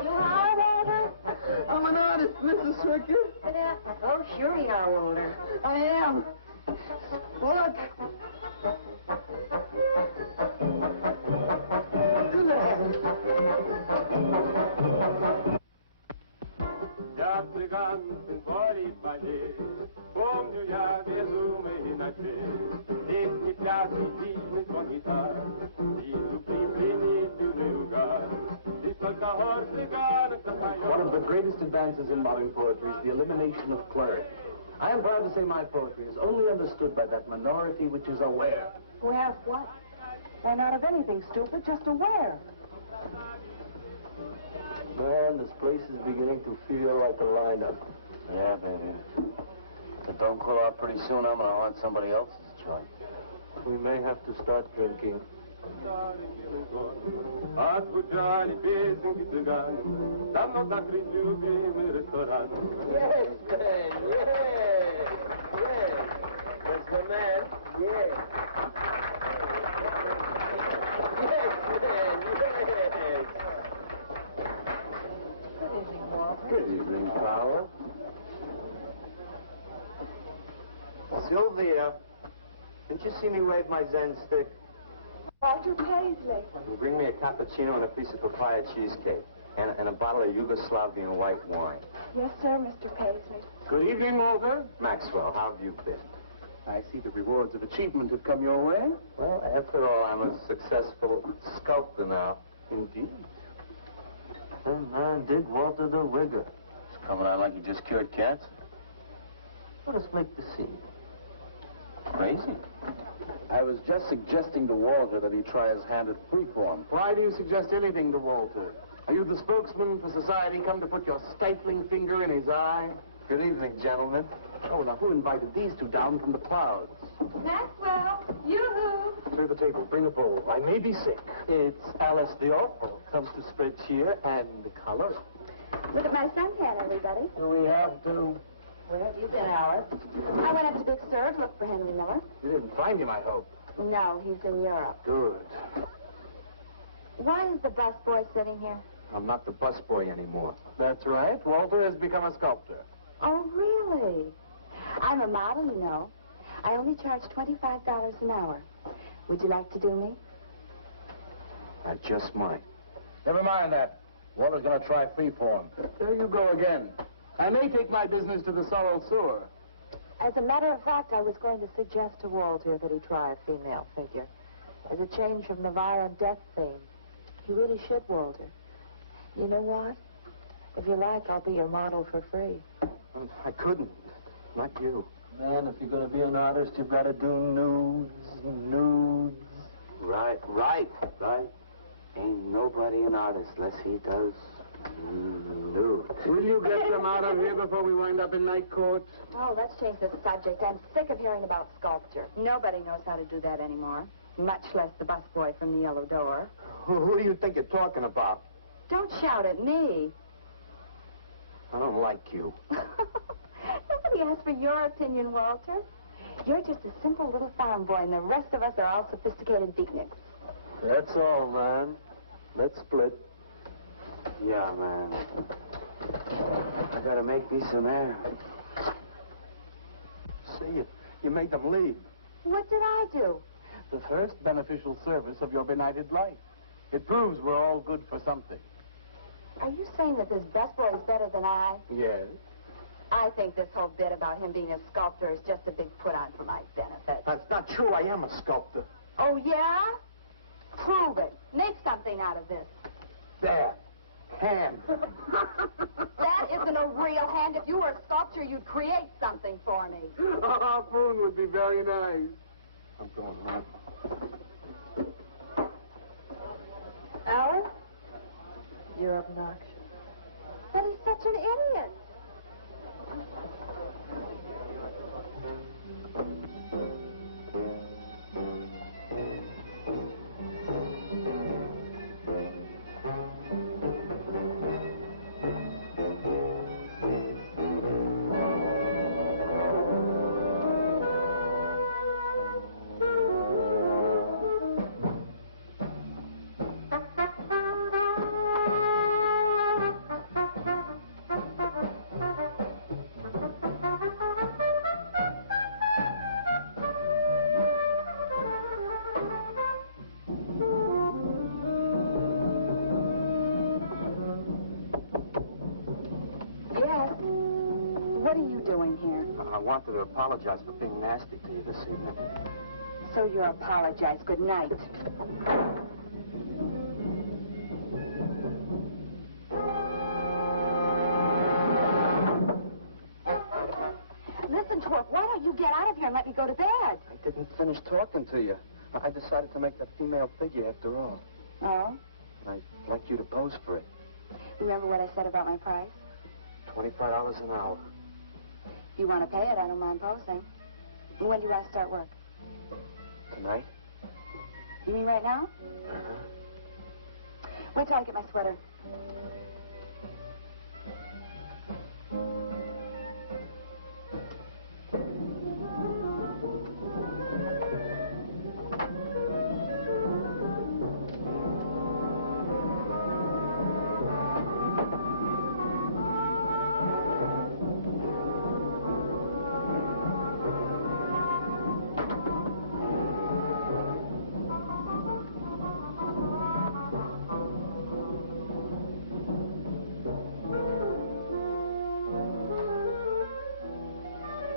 You are, Walter? I'm an artist, Mrs. Stricker. Oh, sure you are, Walter. I am. Look. Afrikaans in 45 days. Помню я безумно иначе. Здесь не пляж, и не звон гитар, и любви пленительный угар. Здесь только хор цыганок запоет. One of the greatest advances in modern poetry is the elimination of clarity. I am proud to say my poetry is only understood by that minority which is aware. Aware of what? Why, not of anything, stupid, just aware. Man, this place is beginning to feel like a lineup. Yeah, baby. If it don't clear out pretty soon, I'm gonna haunt somebody else's joint. We may have to start drinking. Отзвучали песенки цыган, давно закрыт любимый ресторан. Yes, man, yes, yes. That's the man, yes. Yes, man, yes. Good evening, Walter. Good evening, Carla. Sylvia, didn't you see me wave my Zen stick? Walter Paisley. Bring me a cappuccino and a piece of papaya cheesecake. And a bottle of Yugoslavian white wine. Yes, sir, Mr. Paisley. Good evening, Walter. Maxwell, how have you been? I see the rewards of achievement have come your way. Well, after all, I'm a successful sculptor now. Indeed. And man, did Walter the Wigger. It's coming out like he just cured cancer. Let us make the scene. Crazy. I was just suggesting to Walter that he try his hand at freeform. Why do you suggest anything to Walter? Are you the spokesman for society come to put your stifling finger in his eye? Good evening, gentlemen. Oh, now who invited these two down from the clouds? Maxwell, yoo-hoo. Clear the table. Bring a bowl. I may be sick. It's Alice the Opal. Comes to spread cheer and color. Look at my suntan, everybody. Do we have to? Where have you been, Alice? I went up to Big Sur to look for Henry Miller. You didn't find him, I hope. No, he's in Europe. Good. Why is the busboy sitting here? I'm not the busboy anymore. That's right. Walter has become a sculptor. Oh, really? I'm a model, you know. I only charge $25 an hour. Would you like to do me? I just might. Never mind that. Walter's going to try freeform. There you go again. I may take my business to the Sorrel Sewer. As a matter of fact, I was going to suggest to Walter that he try a female figure. As a change from the violent death theme. He really should, Walter. You know what? If you like, I'll be your model for free. I couldn't. Not you. Man, if you're going to be an artist, you've got to do nudes. Right. Ain't nobody an artist unless he does nude. Will you get them out of here before we wind up in night court? Oh, let's change the subject. I'm sick of hearing about sculpture. Nobody knows how to do that anymore. Much less the busboy from the Yellow Door. Who do you think you're talking about? Don't shout at me. I don't like you. Nobody asked for your opinion, Walter. You're just a simple little farm boy, and the rest of us are all sophisticated beatniks. That's all, man. Let's split. Yeah, man. I gotta make me some air. See, you made them leave. What did I do? The first beneficial service of your benighted life. It proves we're all good for something. Are you saying that this busboy is better than I? Yes. I think this whole bit about him being a sculptor is just a big put-on for my benefit. That's not true. I am a sculptor. Oh, yeah? Prove it. Make something out of this. There. Hand. That isn't a real hand. If you were a sculptor, you'd create something for me. A harpoon would be very nice. I'm going now. Alice? You're obnoxious. But he's such an idiot. doing here? I wanted to apologize for being nasty to you this evening. So you apologize. Good night. Listen, twerp, why don't you get out of here and let me go to bed? I didn't finish talking to you. I decided to make that female figure after all. Oh? I'd like you to pose for it. Remember what I said about my price? $25 an hour. If you want to pay it, I don't mind posing. When do you want to start work? Tonight? You mean right now? Wait till I get my sweater.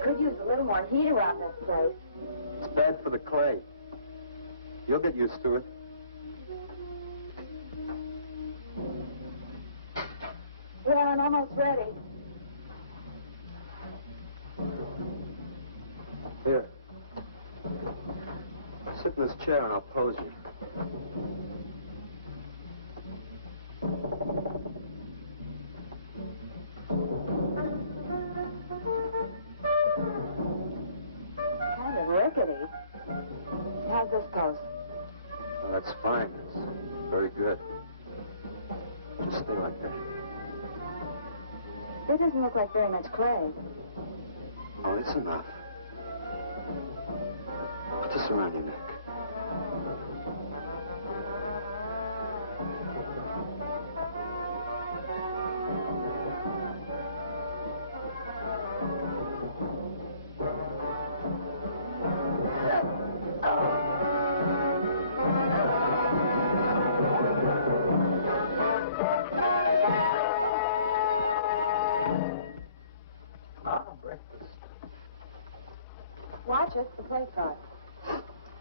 Could use a little more heat around this place. It's bad for the clay. You'll get used to it. Well, I'm almost ready. Here. Sit in this chair and I'll pose you. Kind of rickety. How's this pose? Well, that's fine. It's very good. Just stay like that. It doesn't look like very much clay. Oh, it's enough. Put this around your neck. Breakfast. Watch it, the plate's hot.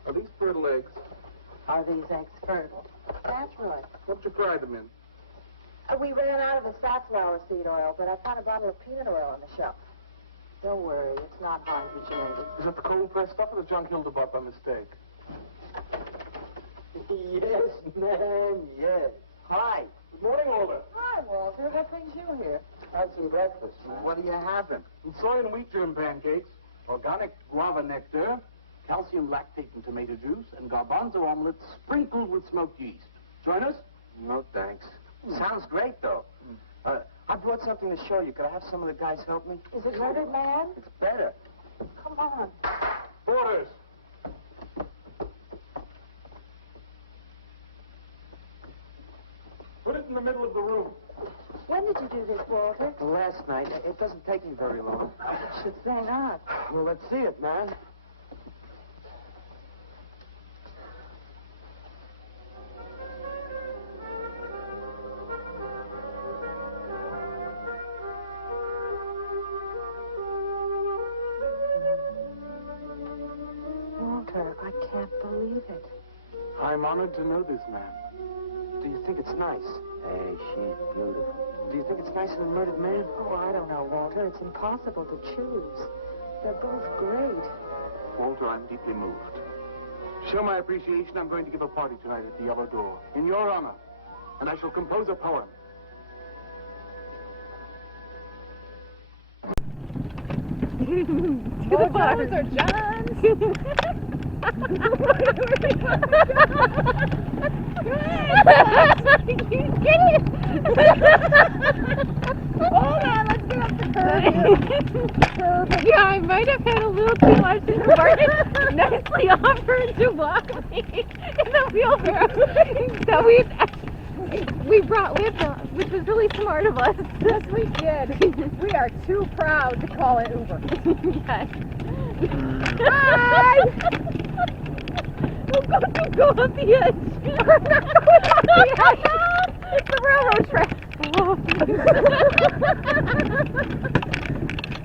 Are these fertile eggs? Are these eggs fertile? Naturally. What'd you fry them in? We ran out of the safflower seed oil, but I found a bottle of peanut oil on the shelf. Don't worry, it's not hydrogenated. Is that the cold pressed stuff or the junk Hilda bought by mistake? Yes, man, yes. Hi. Good morning, Walter. Hi, Walter. What brings you here? Had some breakfast, man. What are you having? Soy and wheat germ pancakes, organic guava nectar, calcium lactate and tomato juice, and garbanzo omelets sprinkled with smoked yeast. Join us? No, thanks. Sounds great, though. I brought something to show you. Could I have some of the guys help me? Is it murdered man? It's better. Come on. Orders. Put it in the middle of the room. When did you do this, Walter? Last night. It doesn't take me very long. Should say not. Well, let's see it, man. Walter, I can't believe it. I'm honored to know this man. Do you think it's nice? Hey, she's beautiful. Do you think it's nicer than Murdered Man? Oh, I don't know, Walter. It's impossible to choose. They're both great. Walter, I'm deeply moved. To show my appreciation, I'm going to give a party tonight at the Yellow Door, in your honor. And I shall compose a poem. To the bars or John's. You get it. Hold on, let's get up the curve. Yeah, I might have had a little too much in the market. Nicely offered to walk me in the wheelbarrow that we brought with us, which was really smart of us. Yes, we did. We are too proud to call it Uber. Yes. Hi! Don't go up the edge. We're not going up the edge. It's the railroad track.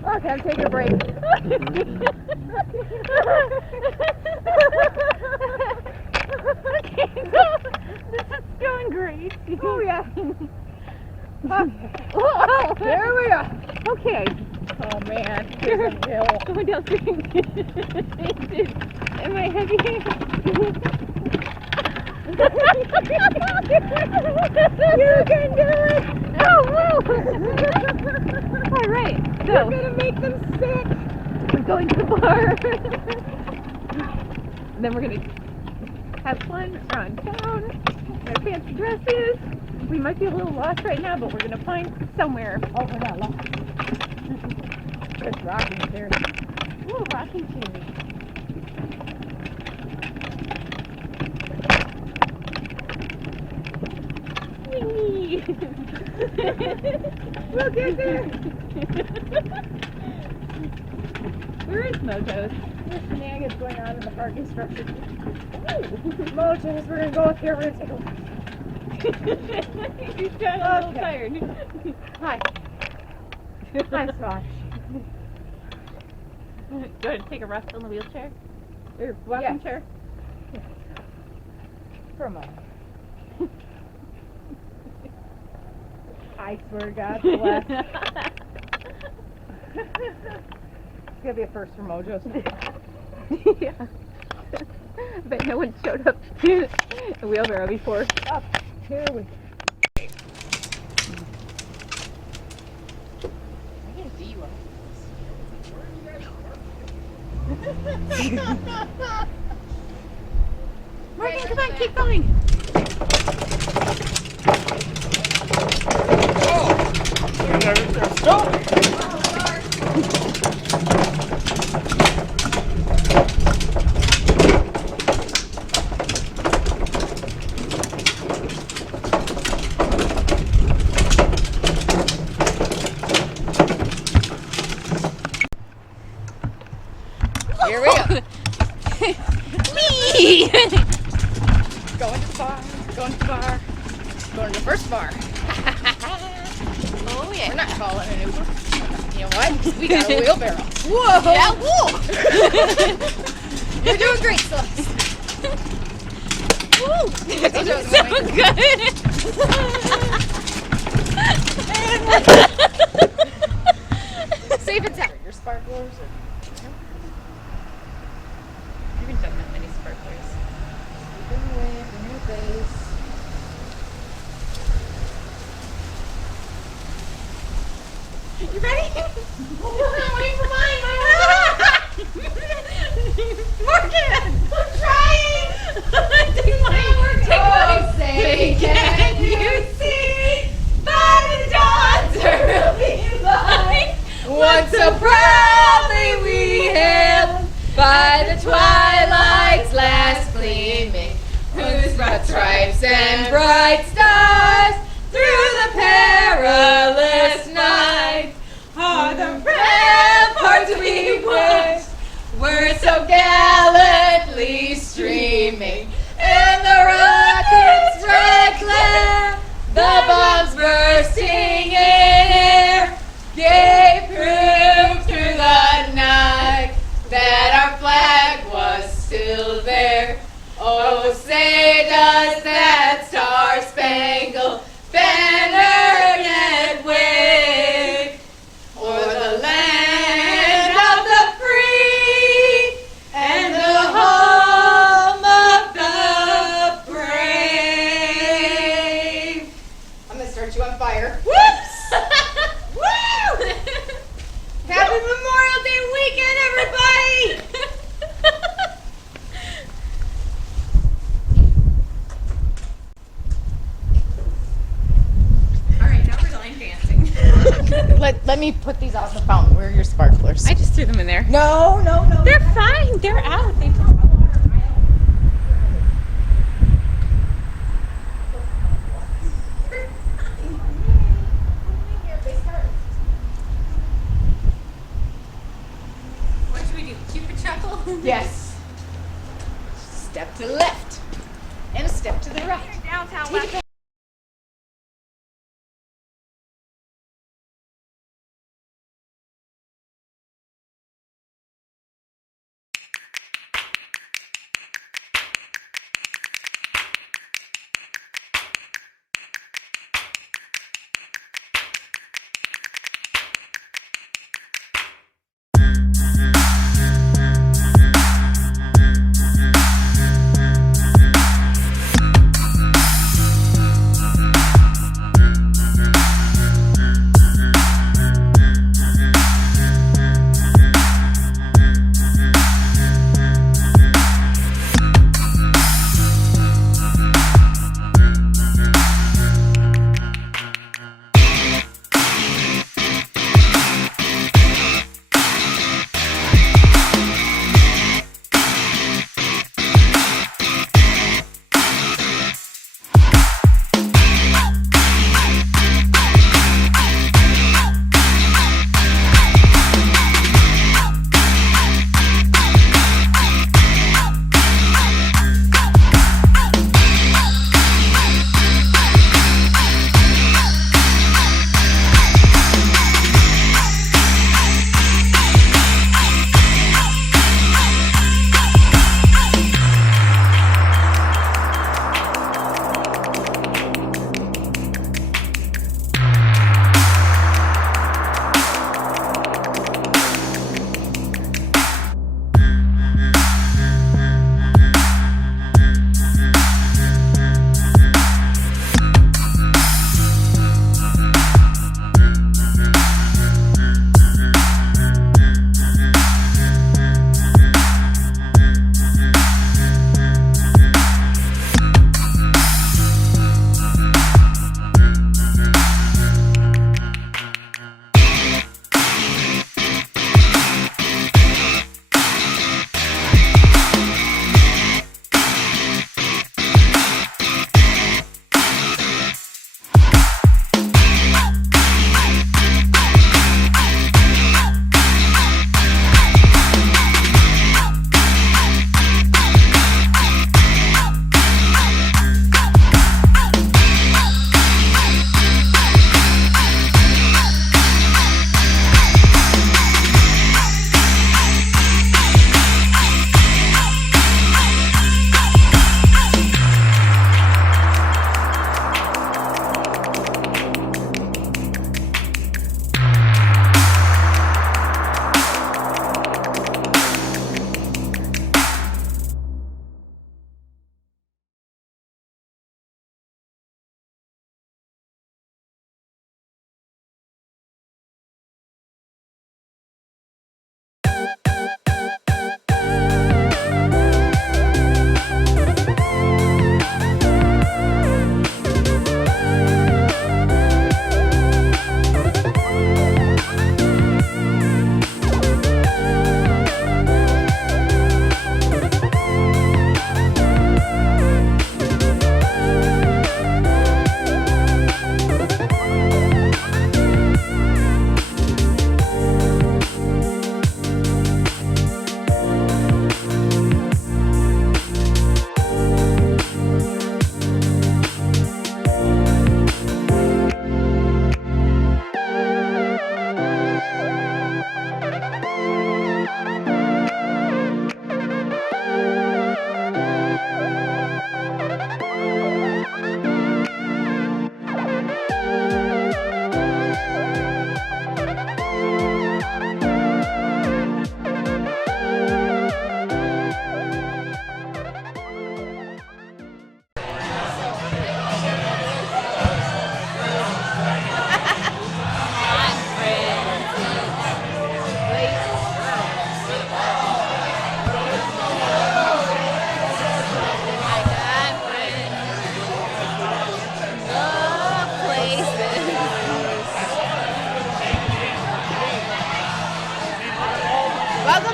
Okay, I'm taking a break. Okay, so this is going great. Oh, yeah. Oh, there we are. Okay. Oh, man. Going downstairs. Am I heavy? You can do it! Oh, woo! All right, so we're gonna make them sick. We're going to the bar. And then we're gonna have fun around town. Our fancy dresses. We might be a little lost right now, but we're gonna find somewhere. Oh, we're not lost. There's rocking chairs. Ooh, rocking chairs. We'll get there. Where is Mojo's? There's shenanigans going on in the parking structure. Mojo's, we're gonna go up here. We're gonna take a look. He's got a little tired. Hi. Hi, Swash. Go ahead and take a rest on the wheelchair. Or walking chair. Yeah. For a moment. I swear to God, bless. It's gonna be a first for Mojo's. Yeah. Bet no one showed up to the wheelbarrow before. Up. Here we go. Morgan, come on, keep going. Stop! Here we go. Me! Going to the bar, going to the bar, going to the first bar. Oh, yeah. We're not calling an Uber. You know what? We got a wheelbarrow. Whoa! Yeah, whoa! You're doing great, Celeste. Woo! That was so good! Safe and sound. Your sparklers. You haven't done that many sparklers. Keep away from your face. You ready? I'm waiting for mine. Morgan! I'm trying! Take mine. Take mine. Say, can you see by the dawn's early light what so proudly we hailed by the twilight's last gleaming, whose broad stripes and bright stars through the perilous night are the ramparts we once were so gallantly streaming, and the rockets' red glare, the bombs bursting in air, gave proof through the night that our flag was still there. Oh, say does that star-spangled banner yet wave o'er the land of the free and the home of the brave. I'm gonna start you on fire. Whoops! Woo! Happy Memorial Day weekend, everybody! Alright, now we're line dancing. Let me put these out in the fountain. Where are your sparklers? I just threw them in there. No. They're fine. They're out. They just... What should we do? Cupid chuckle? Yes. Step to the left and a step to the right. Downtown Take it left.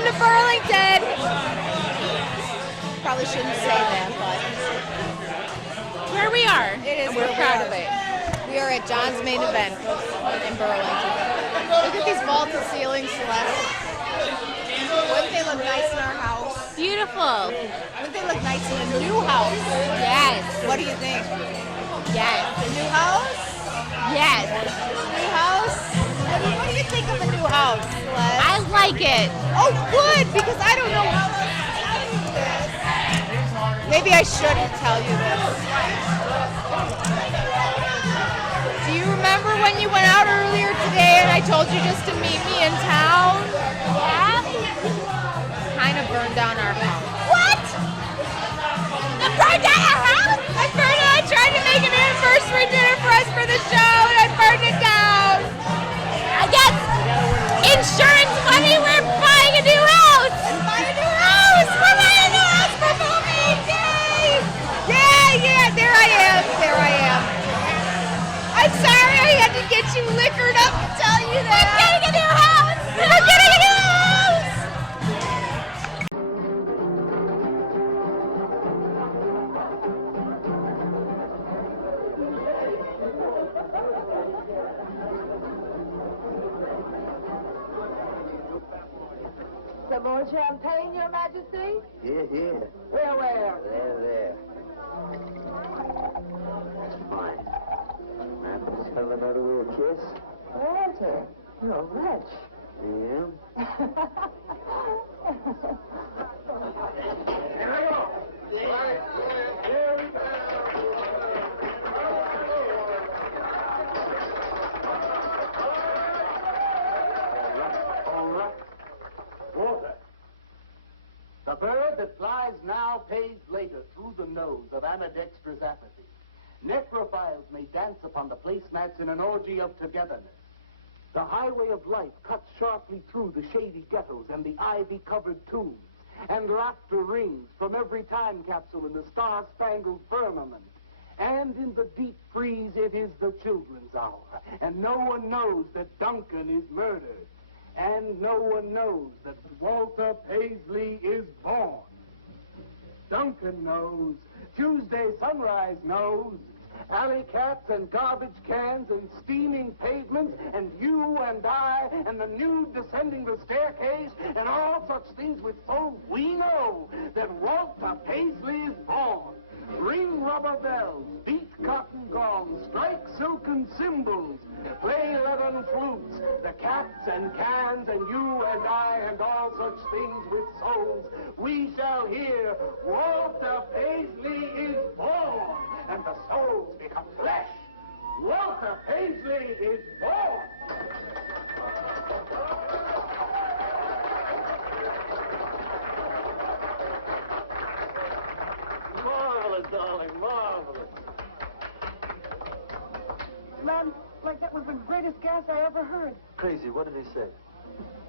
to Burlington! Probably shouldn't say that, but Here we are. it is. And We're proud of it. We are at John's main event in Burlington. Look at these vaulted ceilings, Celeste. Wouldn't they look nice in our house? Beautiful. Wouldn't they look nice in a new house? Yes. What do you think? Yes. A new house? Yes. New house? What do you think of a new house, Celeste? I like it. Oh, good, because I don't know how else to tell you this. Maybe I shouldn't tell you this. Do you remember when you went out earlier today and I told you just to meet me in town? Yeah? Kind of burned down our house. What? It burned down our house? I burned it. I tried to make an anniversary dinner for us for the show and I burned it down. I guess insurance money, we're buying a new house. We're buying a new house. We're buying a new house for moving. Yay! Yeah, there I am. There I am. I'm sorry I had to get you liquored up to tell you that. We're getting a new house. We're getting a new house. Some more champagne, Your Majesty? Yeah. Where? There. That's fine. Let's have another little kiss. Walter, you're a wretch. Yeah? All right. Walter. The bird that flies now pays later through the nose of ambidextrous apathy. Necrophiles may dance upon the placemats in an orgy of togetherness. The highway of life cuts sharply through the shady ghettos and the ivy-covered tombs, and laughter rings from every time capsule in the star-spangled firmament. And in the deep freeze, it is the children's hour, and no one knows that Duncan is murdered. And no one knows that Walter Paisley is born. Duncan knows. Tuesday Sunrise knows. Alley cats and garbage cans and steaming pavements and you and I and the nude descending the staircase and all such things with souls, we know that Walter Paisley is born. Ring rubber bells, beat cotton gongs, strike silken cymbals, play leathern flutes, the cats and cans and you and I and all such things with souls. We shall hear Walter Paisley is born, and the souls become flesh. Walter Paisley is born. Marvelous, darling, marvelous. Man, like that was the greatest gas I ever heard. Crazy, what did he say?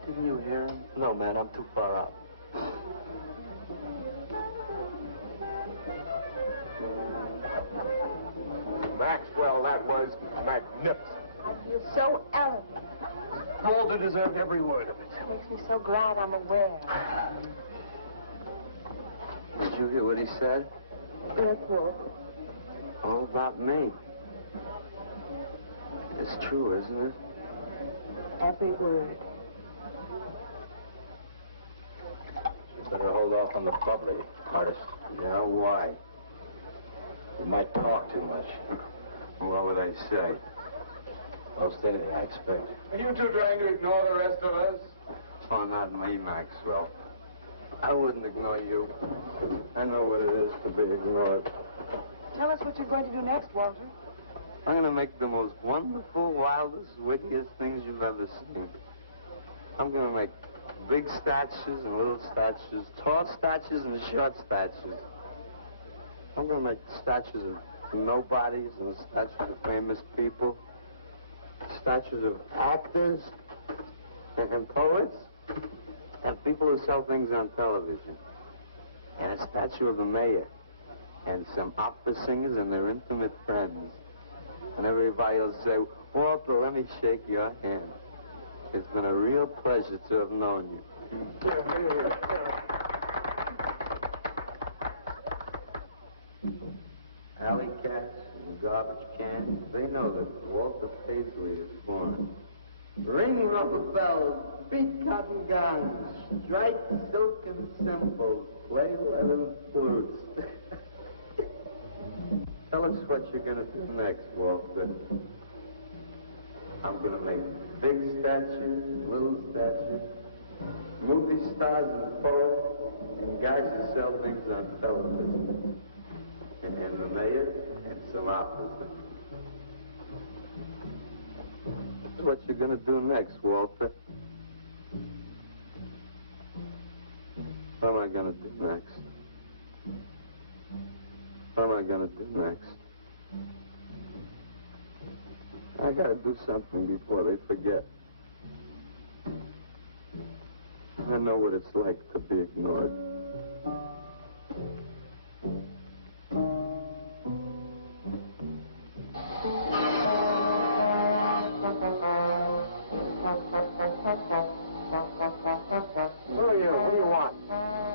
Didn't you hear him? No, man, I'm too far out. Maxwell, that was magnificent. I feel so elegant. Walter deserved every word of it. Makes me so glad I'm aware. Did you hear what he said? Yes, Walter. All about me. It's true, isn't it? Every word. You better hold off on the bubbly, artist. Yeah, why? You might talk too much. What would I say? Most anything, I expect. Are you two trying to ignore the rest of us? Oh, not me, Maxwell. I wouldn't ignore you. I know what it is to be ignored. Tell us what you're going to do next, Walter. I'm going to make the most wonderful, wildest, wickedest things you've ever seen. I'm going to make big statues and little statues, tall statues and short statues. I'm going to make statues of nobodies and statues of famous people, statues of actors and poets and people who sell things on television, and a statue of the mayor and some opera singers and their intimate friends. And everybody will say, Walter, let me shake your hand. It's been a real pleasure to have known you. Alley cats and garbage cans, they know that Walter Paisley is born. Ring rubber bells, beat cotton guns, strike silken cymbals, play leathern flutes. Tell us what you're gonna do next, Walter. I'm gonna make big statues, little statues, movie stars and poets, and guys who sell things on television. And the mayor and some officers. What you gonna do next, Walter? What am I gonna do next? What am I gonna do next? I gotta do something before they forget. I know what it's like to be ignored. What do you want?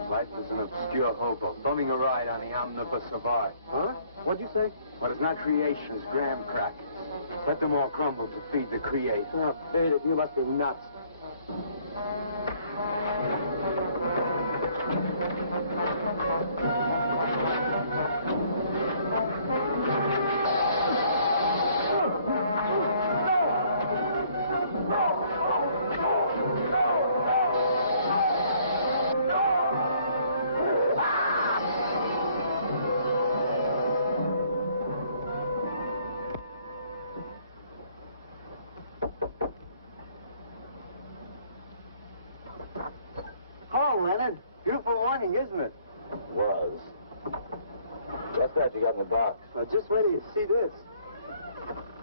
Life is an obscure hobo, bumming a ride on the omnibus of art. Huh? What'd you say? What is not creation is graham crackers. Let them all crumble to feed the creator. Oh, feed it. You must be nuts. Hello, Leonard. Beautiful morning, isn't it? Was. What's that you got in the box? Just wait till you see this.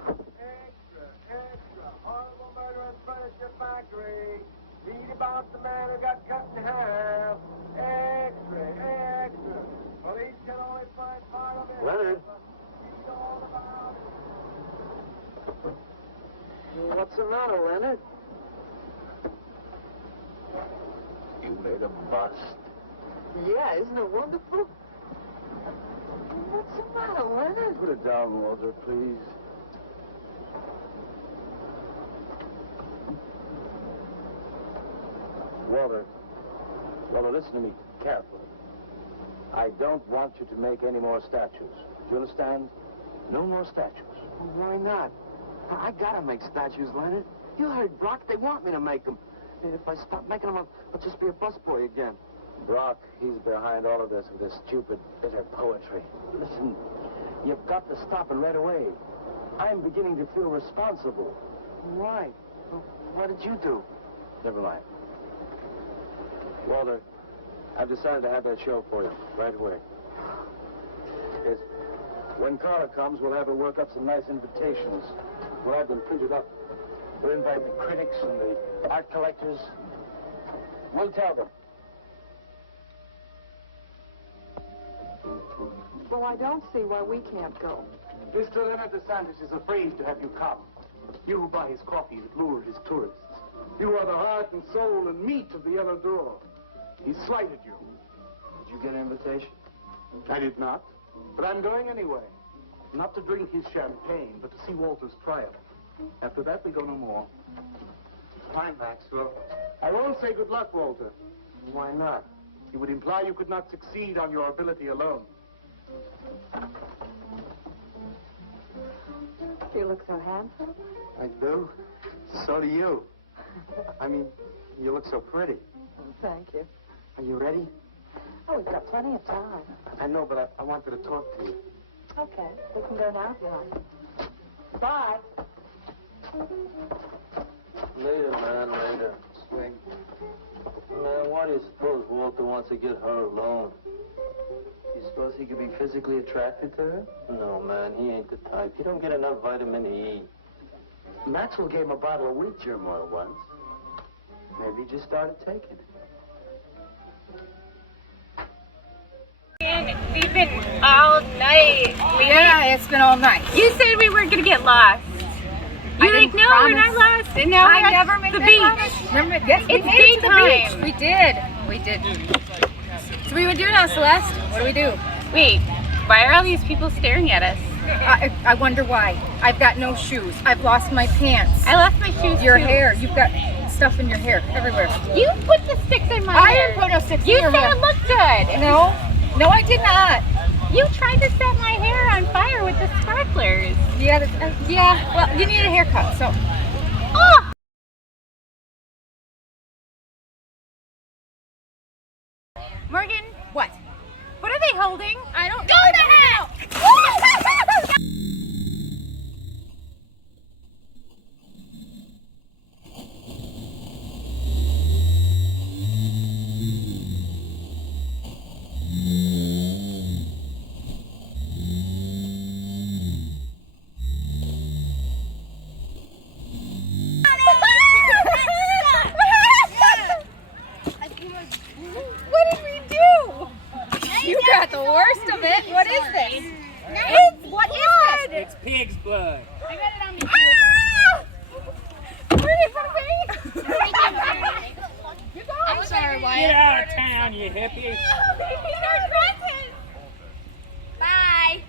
Extra, horrible murder in furniture factory. Read about the man who got cut in half. Extra. Police can only find part of it. Leonard. Read all about it. What's the matter, Leonard? You made a bust. Yeah, isn't it wonderful? What's the matter, Leonard? Put it down, Walter, please. Walter, listen to me carefully. I don't want you to make any more statues. Do you understand? No more statues. Why not? I gotta make statues, Leonard. You heard Brock. They want me to make them. If I stop making them, I'll just be a busboy again. Brock, he's behind all of this with his stupid, bitter poetry. Listen, you've got to stop it right away. I'm beginning to feel responsible. Why? What did you do? Never mind. Walter, I've decided to have that show for you right away. When Carla comes, we'll have her work up some nice invitations. We'll have them printed up. We'll invite the critics and the art collectors. We'll tell them. Well, I don't see why we can't go. Mr. Leonard DeSantis is afraid to have you come. You who buy his coffee that lured his tourists. You are the heart and soul and meat of the other door. He slighted you. Did you get an invitation? I did not, but I'm going anyway. Not to drink his champagne, but to see Walter's triumph. After that, we go no more. Fine, Maxwell. I won't say good luck, Walter. Why not? It would imply you could not succeed on your ability alone. You look so handsome. I do. So do you. I mean, you look so pretty. Thank you. Are you ready? Oh, we've got plenty of time. I know, but I wanted to talk to you. Okay, we can go now if you like. Bye. Later, man, later. Swing. Man, why do you suppose Walter wants to get her alone? You suppose he could be physically attracted to her? No, man, he ain't the type. He don't get enough vitamin E. Maxwell gave him a bottle of wheat germ oil once. Maybe he just started taking it. And we've been all night. Yeah, it's been all night. You said we weren't going to get lost. You like, no, we're not lost. And now we're never at made the that beach. promise. Remember, yes, we It's made it to the daytime. beach. We did. We did. So what do we do now, Celeste? What do we do? Wait, why are all these people staring at us? I wonder why. I've got no shoes. I've lost my pants. I left my shoes Your too. hair. You've got stuff in your hair everywhere. You put the sticks in my I hair. didn't put no sticks You in your said hair. it looked good. No. No, I did not. You tried to set my hair on fire with the sparklers. Yeah, yeah. Well, you need a haircut, so. Oh! Morgan. What? What are they holding? I don't know. Go to hell! What did we do? You got the worst of it. What is this? What is this? It's pig's blood. I got it on me. Ah! Where did it from me? I'm sorry, Get Wyatt. out of town, you hippie. Bye.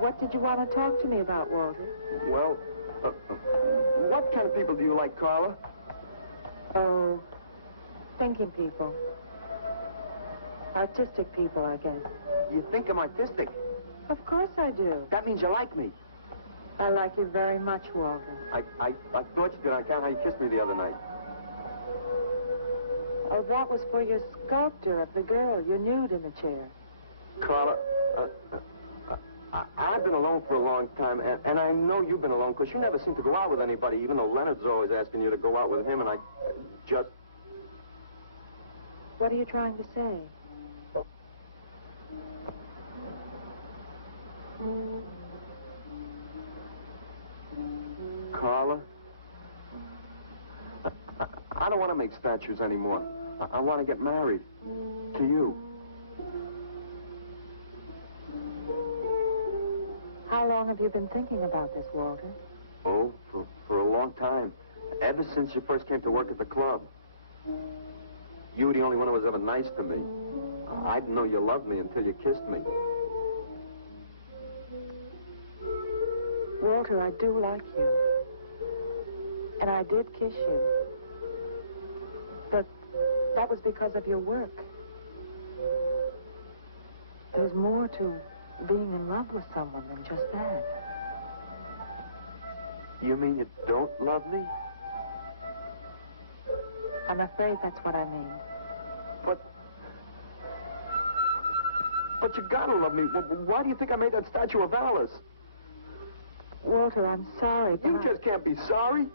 What did you want to talk to me about, Walter? Well, what kind of people do you like, Carla? Oh, thinking people. Artistic people, I guess. You think I'm artistic? Of course I do. That means you like me. I like you very much, Walter. I thought you did. I can't how you kissed me the other night. Oh, that was for your sculpture of the girl, your nude in the chair. Carla, I've been alone for a long time, and I know you've been alone, because you never seem to go out with anybody, even though Leonard's always asking you to go out with him, and I just... What are you trying to say? Carla, I don't want to make statues anymore. I want to get married to you. How long have you been thinking about this, Walter? Oh, for a long time. Ever since you first came to work at the club. You were the only one who was ever nice to me. I didn't know you loved me until you kissed me. Walter, I do like you. And I did kiss you. But that was because of your work. There's more to being in love with someone than just that. You mean you don't love me? I'm afraid that's what I mean. But you gotta love me. Why do you think I made that statue of Alice? Walter, I'm sorry, but You just can't be sorry.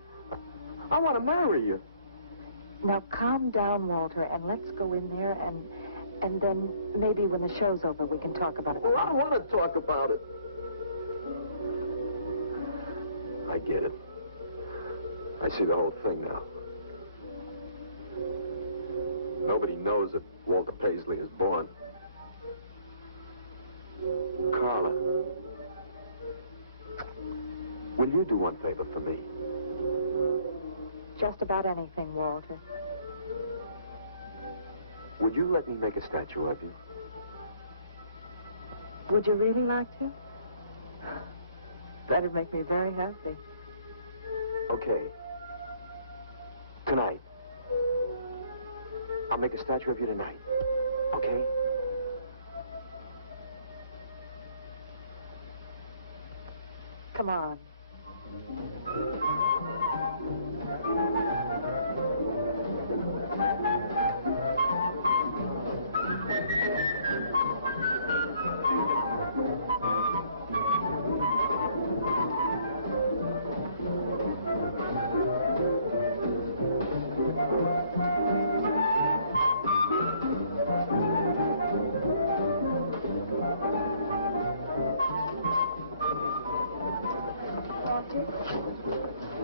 I want to marry you. Now calm down, Walter, and let's go in there and then maybe when the show's over we can talk about it. Well, I don't want to talk about it. I get it. I see the whole thing now. Nobody knows that Walter Paisley is born. Carla, will you do one favor for me? Just about anything, Walter. Would you let me make a statue of you? Would you really like to? That'd make me very happy. Okay. Tonight. I'll make a statue of you tonight. Okay? Come on.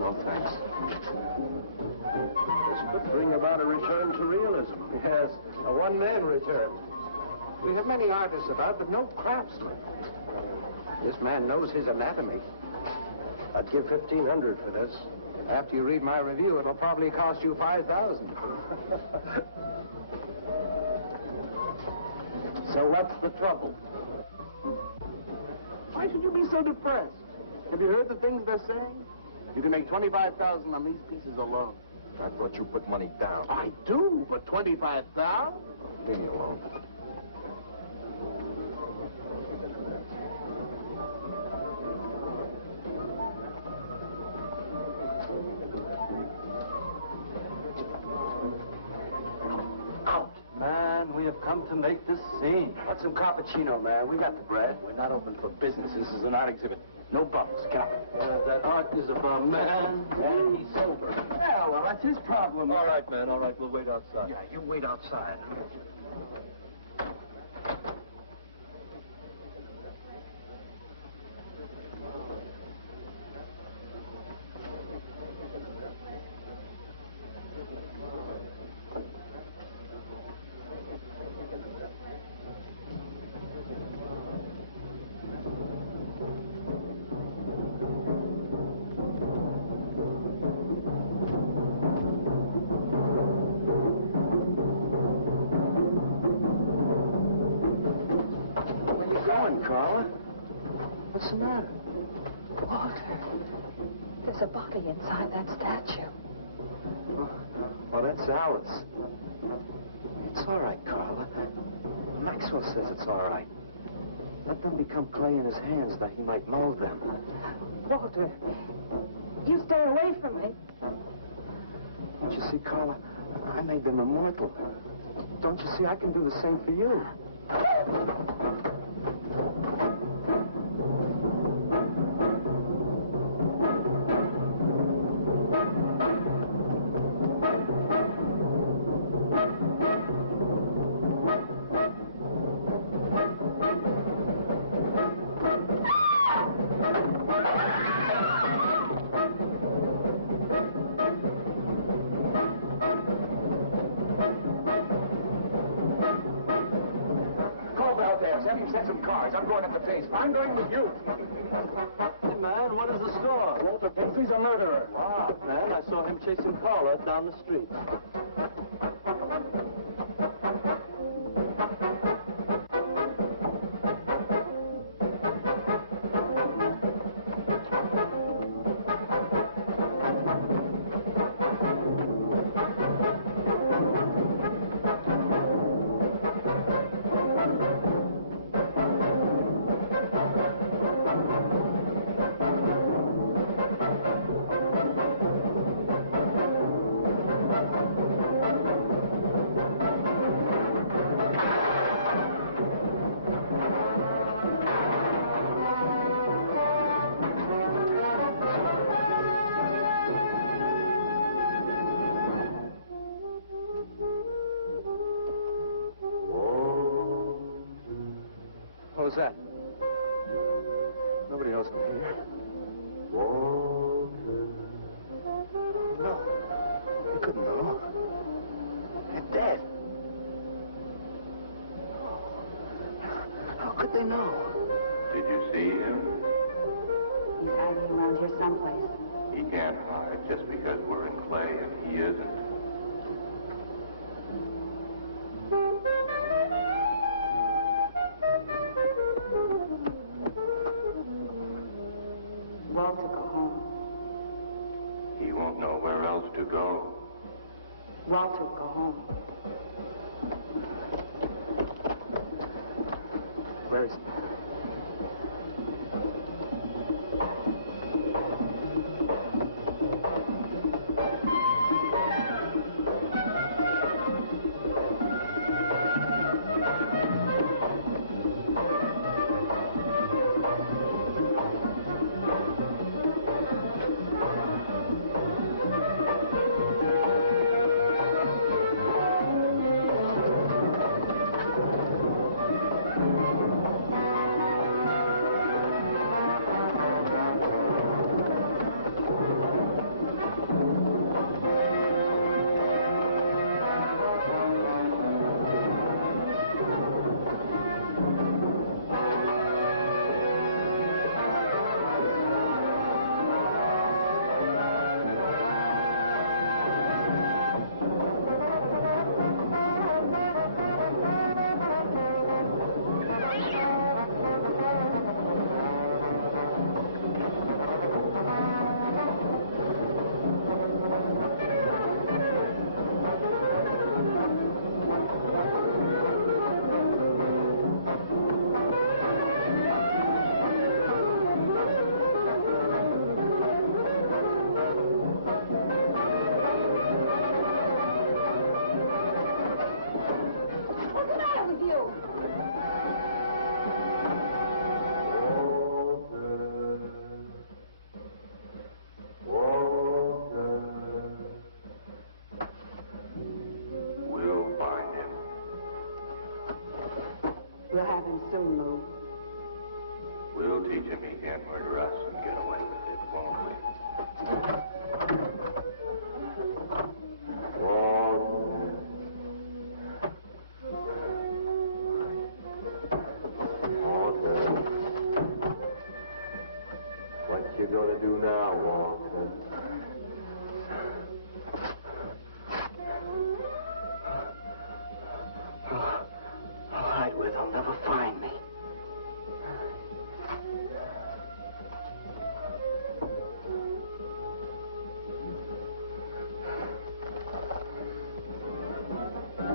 No, thanks. This could bring about a return to realism. Yes, a one-man return. We have many artists about, but no craftsmen. This man knows his anatomy. I'd give $1,500 for this. After you read my review, it'll probably cost you $5,000. So what's the trouble? Why should you be so depressed? Have you heard the things they're saying? You can make $25,000 on these pieces alone. I thought you put money down. I do, but $25,000? Leave me alone. Man, we have come to make this scene. What's some cappuccino, man? We got the bread. We're not open for business. This is an art exhibit. No bubbles. Get up. That art is about man, And he's sober. Yeah, well, that's his problem. All right, man, all right. We'll wait outside. Yeah, you wait outside. Carla? What's the matter? Walter, there's a body inside that statue. Well, that's Alice. It's all right, Carla. Maxwell says it's all right. Let them become clay in his hands that he might mold them. Walter, you stay away from me. Don't you see, Carla? I made them immortal. Don't you see? I can do the same for you. Set some cars. I'm going up the pace. I'm going with you. Hey, man, what is the score? Walter Paisley's a murderer. Wow, man, I saw him chasing Carla down the street. What was that? Nobody knows I'm here. No. They couldn't know. They're dead. How could they know? Did you see him? He's hiding around here someplace. He can't hide just because we're in clay and he isn't. Walter, go home. He won't know where else to go. Walter, go home. Where is he? Jimmy can't murder us and get away with it, won't we? Walter. What you gonna do now, Walter? I'll hide where they'll never find me.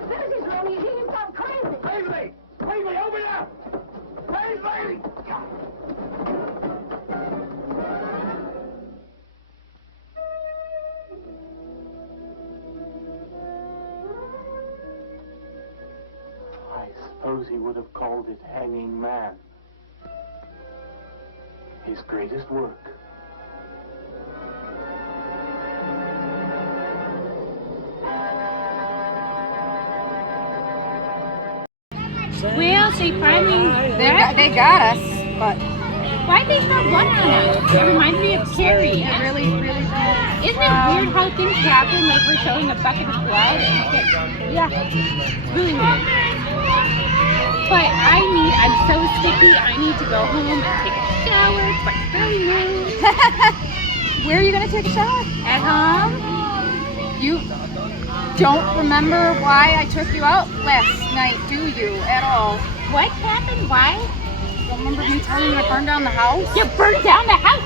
This is wrong. You think you've gone crazy. Paisley! Paisley, open up! Paisley! I suppose he would have called it Hanging Man. His greatest work. Well, they finally... They got us, but... Why'd they throw blood on us? It reminds me of Carrie. It really does. Isn't it weird how things happen, like we're showing a bucket of blood? Yeah, really weird. But I'm so sticky, I need to go home and take a shower. It's my belly move. Where are you going to take a shower? At home. You don't remember why I took you out last night, do you, at all? What happened? Why? Don't remember me telling you to burn down the house? You burned down the house?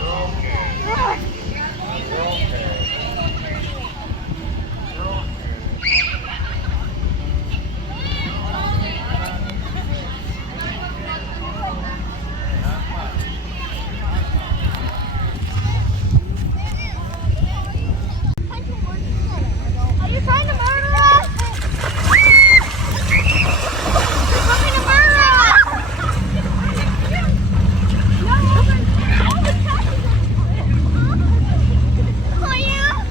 Ugh. Are you trying to murder us? You're trying to murder us! Oh, yeah?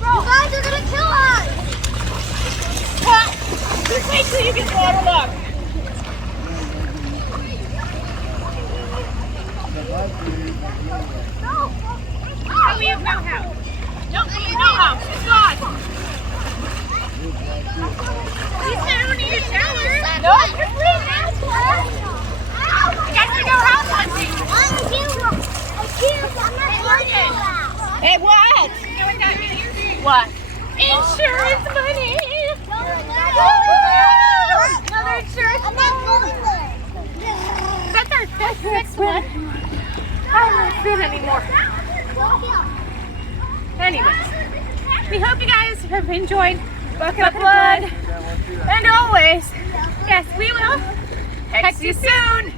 You guys are gonna kill us! Just wait till you get waterlogged. Oh, we have no house. No house. It's gone. You said I don't need a shower. No, you're free now. You guys can go house hunting. Hey, what? You know what that means? What? Insurance money. Another insurance money. That's our fifth one. I don't fit anymore. Anyways, we hope you guys have enjoyed Bucket of Blood. And always, yes, we will. Hex you soon.